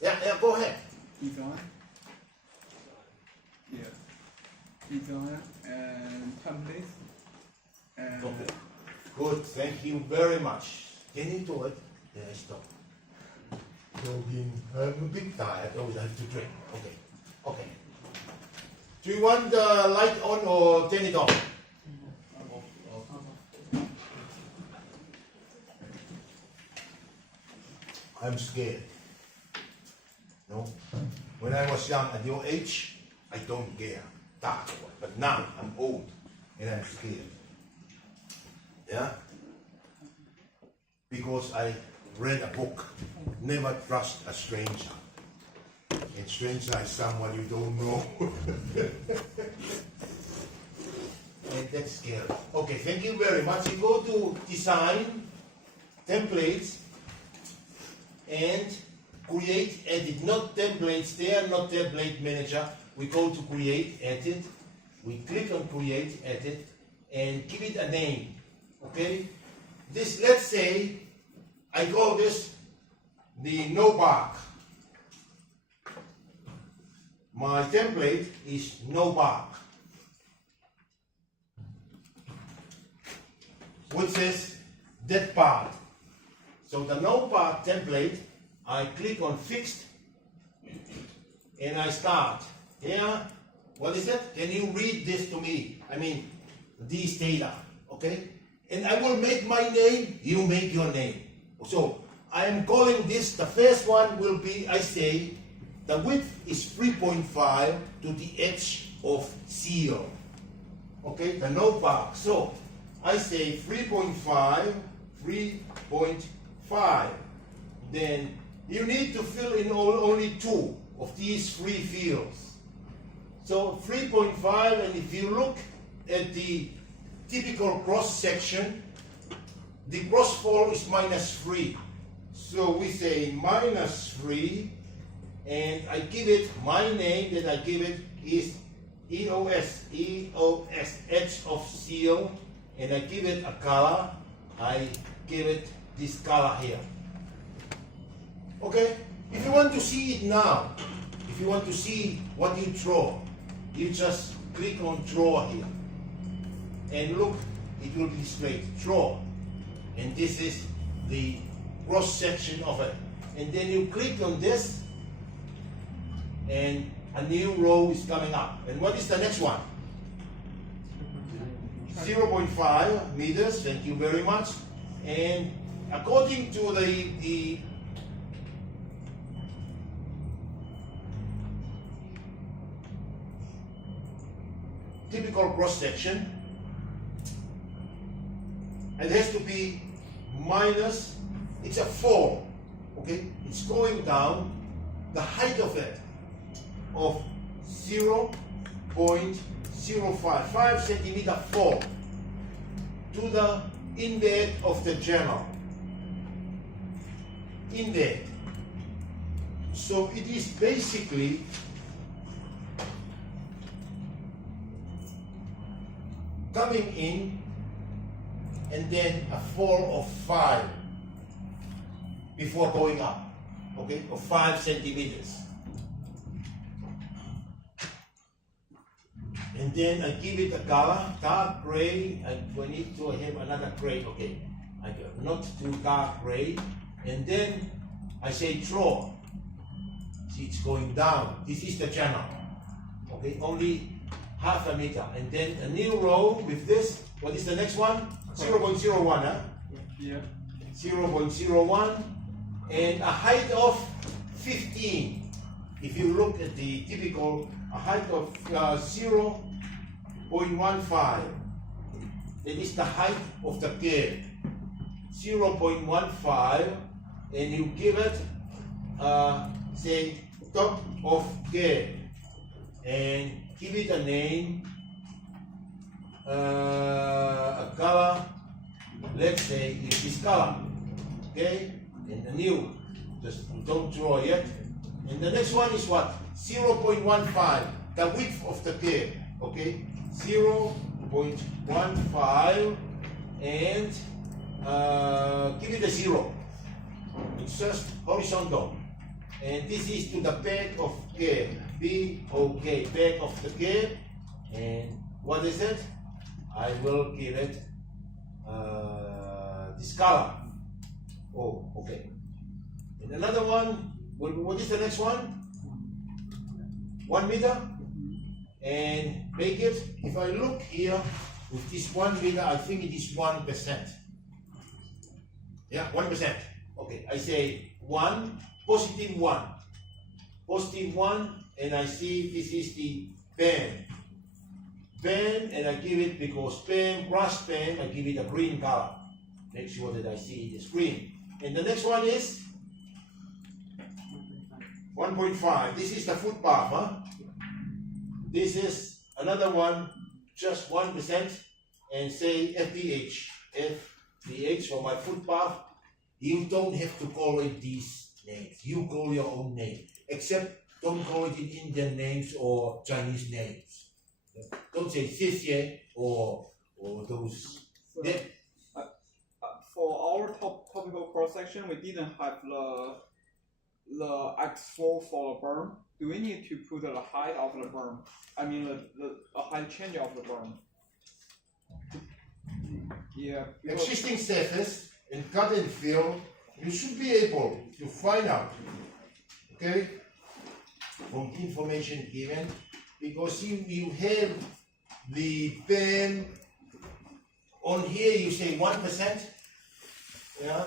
Yeah, go ahead. Design. Yeah. Design and template. And Okay. Good, thank you very much. Can you do it? Then I stop. I'm a bit tired. I have to drink. Okay. Okay. Do you want the light on or turn it off? I'm scared. No? When I was young, at your age, I don't care. But now I'm old and I'm scared. Yeah? Because I read a book, Never Trust a Stranger. And stranger is someone you don't know. And that's scary. Okay, thank you very much. You go to Design, Templates, and Create, Edit. Not templates there, not Template Manager. We go to Create, Edit. We click on Create, Edit, and give it a name. Okay? This, let's say, I call this the no bark. My template is no bark, which is that part. So the no bark template, I click on Fixed, and I start. Here, what is it? Can you read this to me? I mean, these data, okay? And I will make my name, you make your name. So I am calling this, the first one will be, I say, the width is 3.5 to the edge of 0. Okay, the no bark. So I say 3.5, 3.5. Then you need to fill in only 2 of these 3 fields. So 3.5, and if you look at the typical cross section, the crossfall is -3. So we say -3, and I give it, my name that I give it is EOS, edge of seal, and I give it a color. I give it this color here. Okay? If you want to see it now, if you want to see what you draw, you just click on draw here. And look, it will be displayed, draw. And this is the cross section of it. And then you click on this, and a new row is coming up. And what is the next one? 0.5 meters, thank you very much. And according to the typical cross section, it has to be minus, it's a fall, okay? It's going down, the height of it, of 0.05, 5 centimeter fall to the indent of the journal. Indent. So it is basically coming in, and then a fall of 5 before going up, okay, of 5 centimeters. And then I give it a color, dark gray, and we need to have another gray, okay, I go not too dark gray, and then I say draw. See, it's going down. This is the channel, okay, only half a meter, and then a new row with this. What is the next one? 0.01, huh? yeah. 0.01, and a height of 15. If you look at the typical, a height of 0.15, that is the height of the curve. 0.15, and you give it, say, top of curve, and give it a name, a color, let's say it's this color, okay, and a new, just don't draw yet. And the next one is what? 0.15, the width of the curve, okay, 0.15, and give it a 0. It's just horizontal. And this is to the back of curve. B-O-K, back of the curve. And what is it? I will give it this color. Oh, okay. And another one, what is the next one? 1 meter. And make it, if I look here, with this 1 meter, I think it is 1%. Yeah, 1%. Okay, I say 1, positive 1. Positive 1, and I see this is the pen. Pen, and I give it, because pen, brush pen, I give it a green color. Make sure that I see it is green. And the next one is 1.5. This is the footpath, huh? This is another one, just 1%, and say FPH. FPH for my footpath. You don't have to call it these names. You call your own name. Except don't call it in Indian names or Chinese names. Don't say 谢谢 or those. So, for our topical cross section, we didn't have the X4 for the berm. Do we need to put the height of the berm? I mean the height change of the berm. Yeah. Existing surface and cut and fill, you should be able to find out, okay, from the information given, because you have the pen on here. You say 1%, yeah,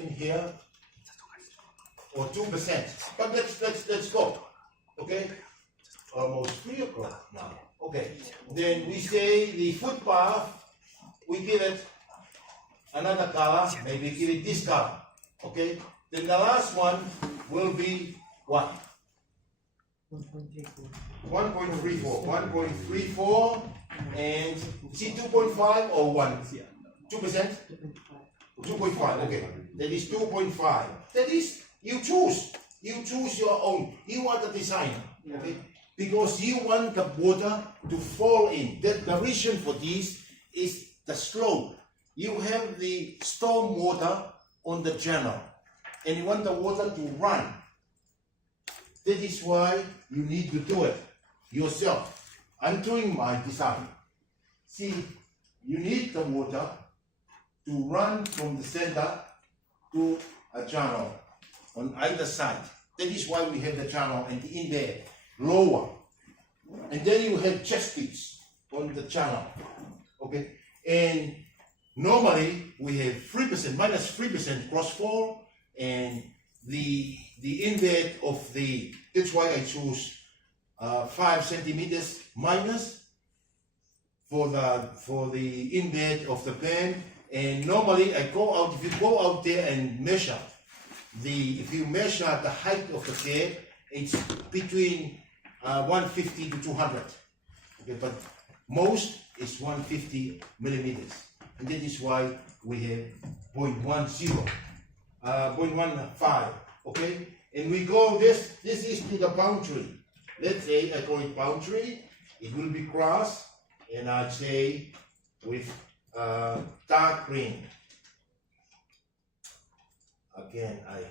in here, or 2%. But let's go, okay. Almost 3 o'clock now. Okay. Then we say the footpath. We give it another color. Maybe give it this color. Okay. Then the last one will be what? 1.34. 1.34, and see 2.5 or 1? 2%? 2.5. Okay. That is 2.5. That is, you choose. You choose your own. You are the designer. Okay. Because you want the water to fall in. The reason for this is the slope. You have the storm water on the channel, and you want the water to run. That is why you need to do it yourself. I'm doing my design. See, you need the water to run from the center to a channel on either side. That is why we have the channel, and in there lower, and then you have chest beats on the channel, okay. And normally we have 3%, minus 3% cross fall, and the invert of the, that's why I choose 5 centimeters minus for the invert of the pen. And normally I go out, if you go out there and measure if you measure the height of the curve, it's between 150 to 200. Okay, but most is 150 millimeters, and that is why we have 0.10, 0.15. Okay, and we go this is to the boundary. Let's say I call it boundary. It will be crossed, and I'd say with dark green. Again, and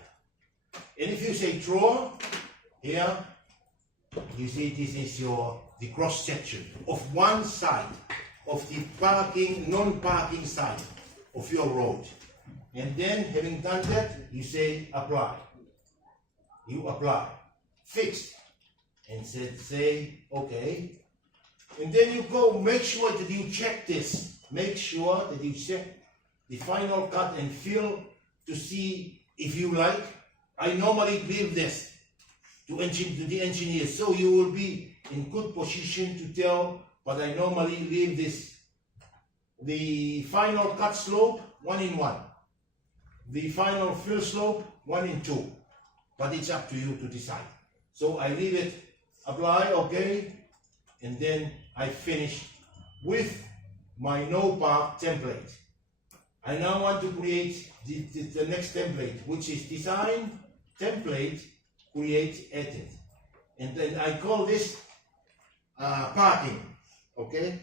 if you say draw here, you see this is the cross section of one side of the non-parking side of your road. And then, having done that, you say apply. You apply, fixed, and say okay. And then you go, make sure that you check this. Make sure that you check the final cut and fill to see if you like. I normally leave this to the engineer, so you will be in good position to tell, but I normally leave this, the final cut slope 1 in 1, the final fill slope 1 in 2, but it's up to you to decide. So I leave it, apply, okay, and then I finish with my no part template. I now want to create the next template, which is design, template, create, edit. And then I call this parking, okay?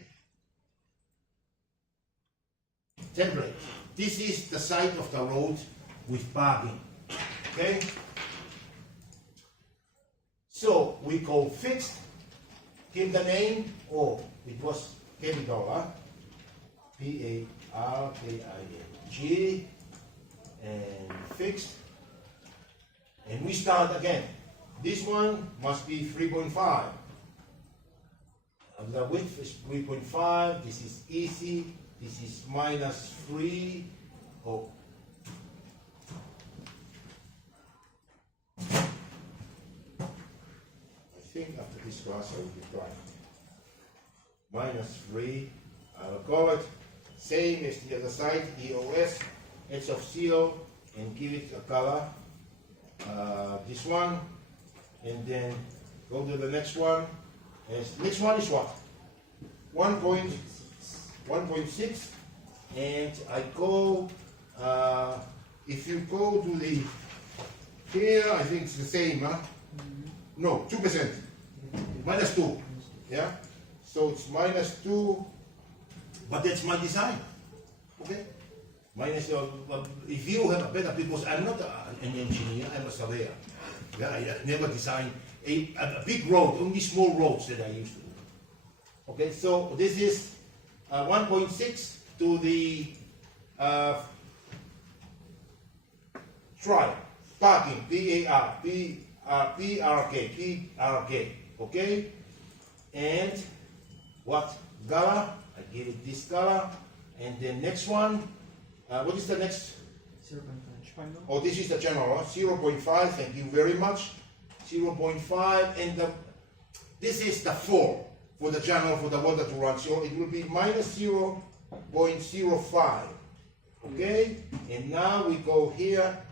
template. This is the side of the road with parking. Okay? So we call fixed, give the name, oh, it was capital, huh? P-A-R-K-I-N-G, and fixed. And we start again. This one must be 3.5. The width is 3.5. This is easy. This is -3. Oh. I think after this class I will be trying. -3. I will call it same as the other side, EOS, edge of zero, and give it a color. This one, and then go to the next one. Next one is what? 1.6, and I go, if you go to the, here I think it's the same, huh? No, 2%, -2, yeah? So it's -2, but that's my design, okay? If you have a better, because I'm not an engineer, I'm a surveyor. Yeah, I never designed a big road, only small roads that I used to do. Okay, so this is 1.6 to the parking, P-R-K, okay? And what color? I give it this color. And the next one, what is the next? 0.5. Oh, this is the channel, huh? 0.5, thank you very much. 0.5, and this is the 4 for the channel for the water to run. So it will be -0.05. Okay? And now we go here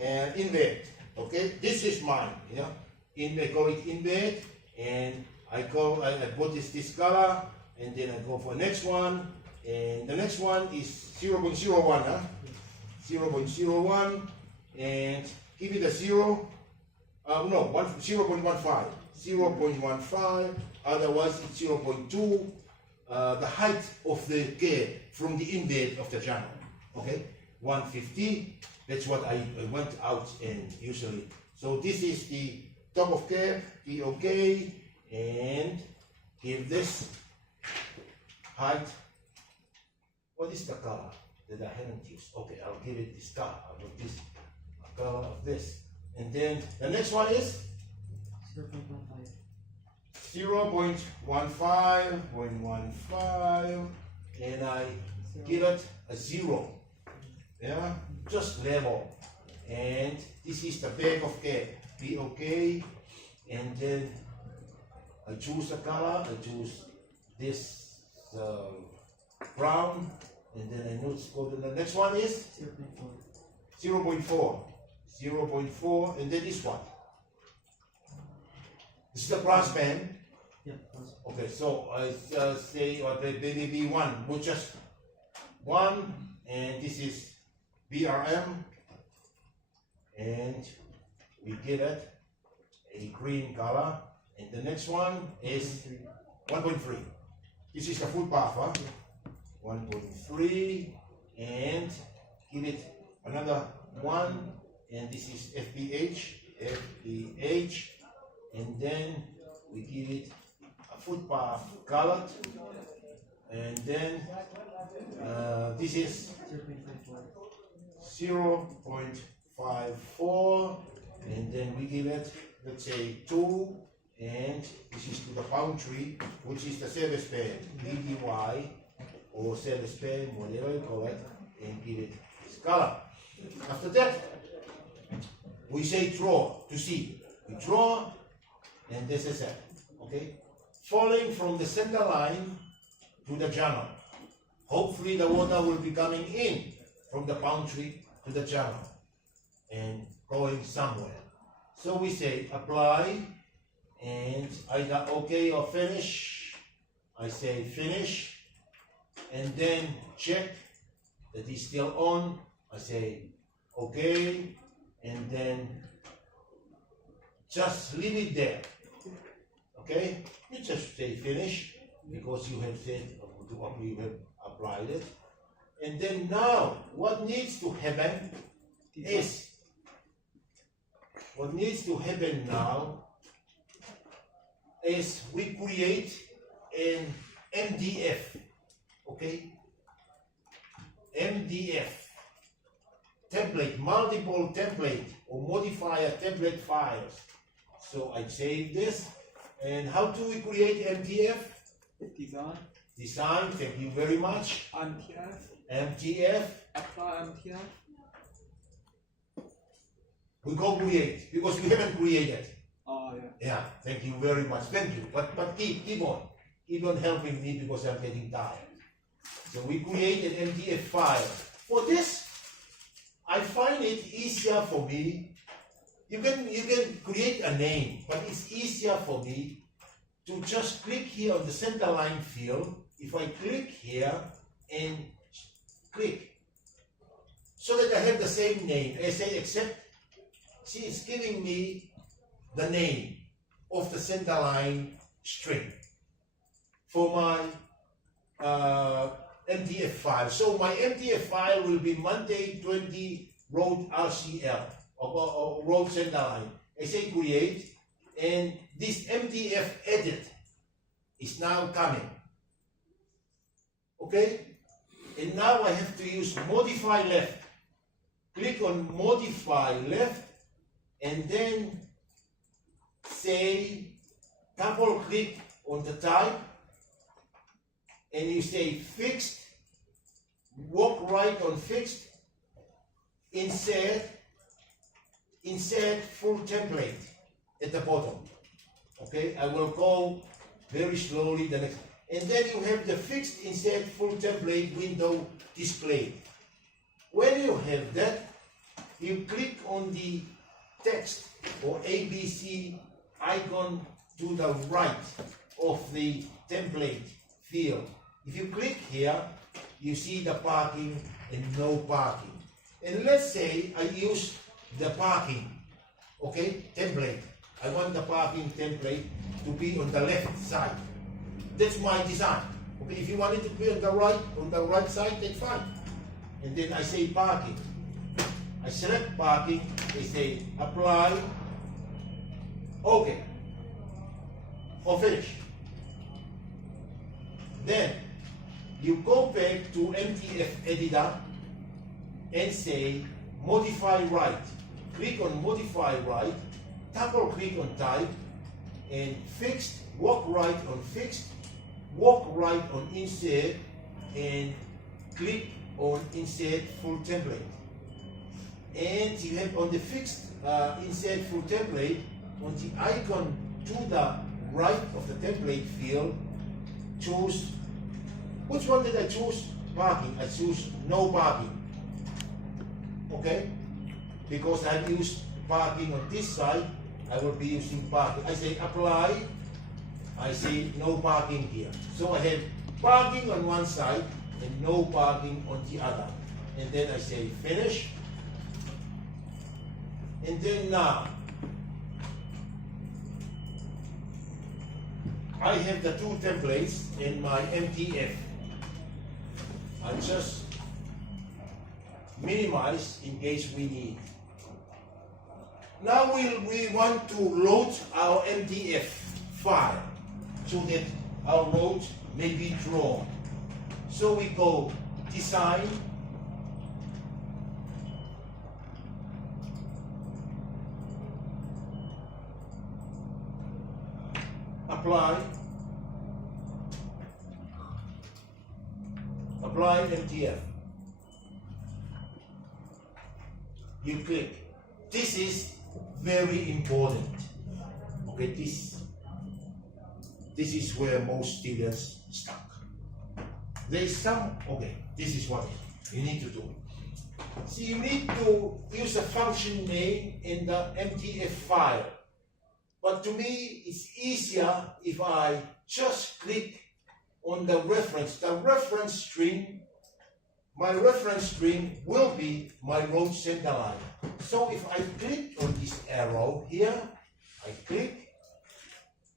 and invert. Okay? This is mine. Yeah? I call it invert, and I put this color, and then I go for the next one. And the next one is 0.01, huh? 0.01, and give it a 0. No, 0.15. 0.15. Otherwise, it's 0.2. The height of the curve from the invert of the channel. Okay, 150. That's what I went out and usually. So this is the top of curve. Be okay, and give this height. What is the color that I haven't used? Okay, I'll give it this color. I'll put this color of this. And then the next one is 0.15. 0.15, and I give it a 0. Yeah, just level. And this is the back of curve. Be okay. And then I choose the color. I choose this brown. And then I notice go to the next one is 0.4. 0.4, and then this one. This is the brass band. Yeah. Okay, so I say maybe 1, which just 1, and this is BRM, and we give it a green color, and the next one is 1.3. This is the full path, huh? 1.3, and give it another 1, and this is FPH, and then we give it a footpath colored, and then this is 0.54, and then we give it, let's say 2, and this is to the palm tree, which is the service band, BDY, or service band, whatever you call it, and give it this color. After that, we say draw to see. We draw, and this is it. Okay? Falling from the center line to the channel. Hopefully the water will be coming in from the palm tree to the channel and going somewhere. So we say apply, and either okay or finish. I say finish, and then check that it's still on. I say okay, and then just leave it there. Okay, you just say finish because you have said you have applied it, And then now, what needs to happen is, what needs to happen now is we create an MDF, okay? MDF, template, multiple template or modifier template files. So I save this, and how do we create MDF? Design. Design, thank you very much. MTF. MDF, Apply MTF. we go create, because we haven't created. Oh yeah. Yeah, thank you very much, thank you. But keep on helping me because I'm getting tired. So we create an MDF file. For this, I find it easier for me. You can create a name, but it's easier for me to just click here on the center line field. If I click here and click, so that I have the same name. I say except, see, it's giving me the name of the center line string for my MDF file. So my MDF file will be Monday 20 road RCL or road center line. I say create, and this MDF edit is now coming. Okay? And now I have to use modify left. Click on modify left, and then say double click on the type, and you say fixed, walk right on fixed, insert full template at the bottom. Okay, I will go very slowly the next, and then you have the fixed insert full template window displayed. When you have that, you click on the text or ABC icon to the right of the template field. If you click here, you see the parking and no parking. And let's say I use the parking, okay, template. I want the parking template to be on the left side. That's my design. Okay, if you want it to be on the right side, that's fine. And then I say parking. I select parking, I say apply, okay, or finish. Then you go back to MDF editor and say modify right. Click on modify right, double click on type, and fixed, walk right on fixed, walk right on insert, and click on insert full template. And you have on the fixed insert full template, on the icon to the right of the template field, choose, which one did I choose? Parking. I choose no parking. Okay? Because I used parking on this side, I will be using parking. I say apply, I say no parking here. So I have parking on one side and no parking on the other. And then I say finish. And then now, I have the two templates in my MDF. I just minimize in case we need. Now we want to load our MDF file so that our road may be drawn. So we go design, apply MDF. You click. This is very important. Okay, this is where most students stuck. There is some, okay, this is what you need to do. See, you need to use a function name in the MDF file. But to me, it's easier if I just click on the reference string. My reference string will be my road center line. So if I click on this arrow here, I click,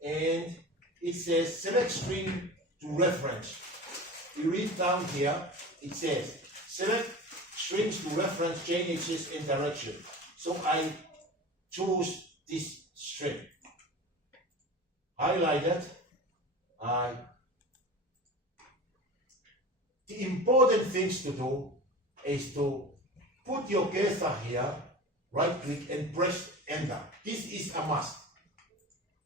and it says select string to reference. You read down here, it says select strings to reference changes in direction. So I choose this string. Highlight it. The important things to do is to put your cursor here, right click and press enter. This is a must.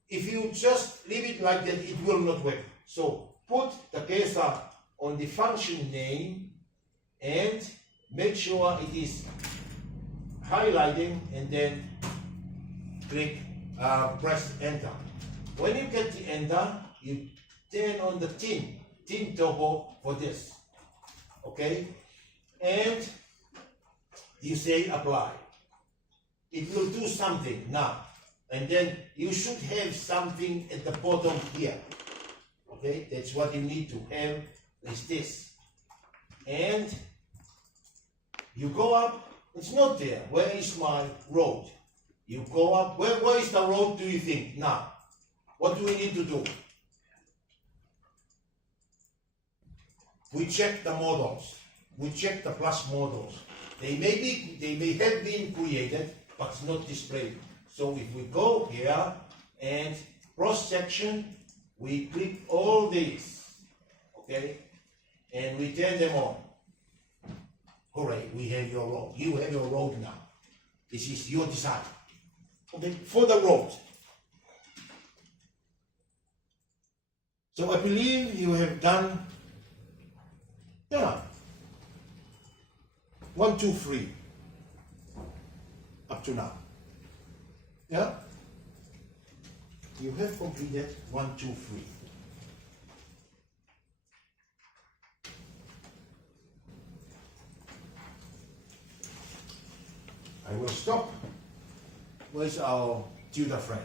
If you just leave it like that, it will not work. So put the cursor on the function name and make sure it is highlighting and then click, press enter. When you get the enter, you turn on the tin toggle for this. Okay? And you say apply. It will do something now. And then you should have something at the bottom here. Okay? That's what you need to have, is this. And you go up, it's not there. Where is my road? You go up, where is the road, do you think? Now, what do we need to do? We check the models. We check the plus models. They may have been created, but not displayed. So if we go here and cross section, we click all these, okay, and we turn them on. Hooray! We have your road. You have your road now. This is your design. Okay, for the road. So I believe you have done. Yeah. 1, 2, 3. Up to now. Yeah? You have completed 1, 2, 3. I will stop. Where's our tutor friend?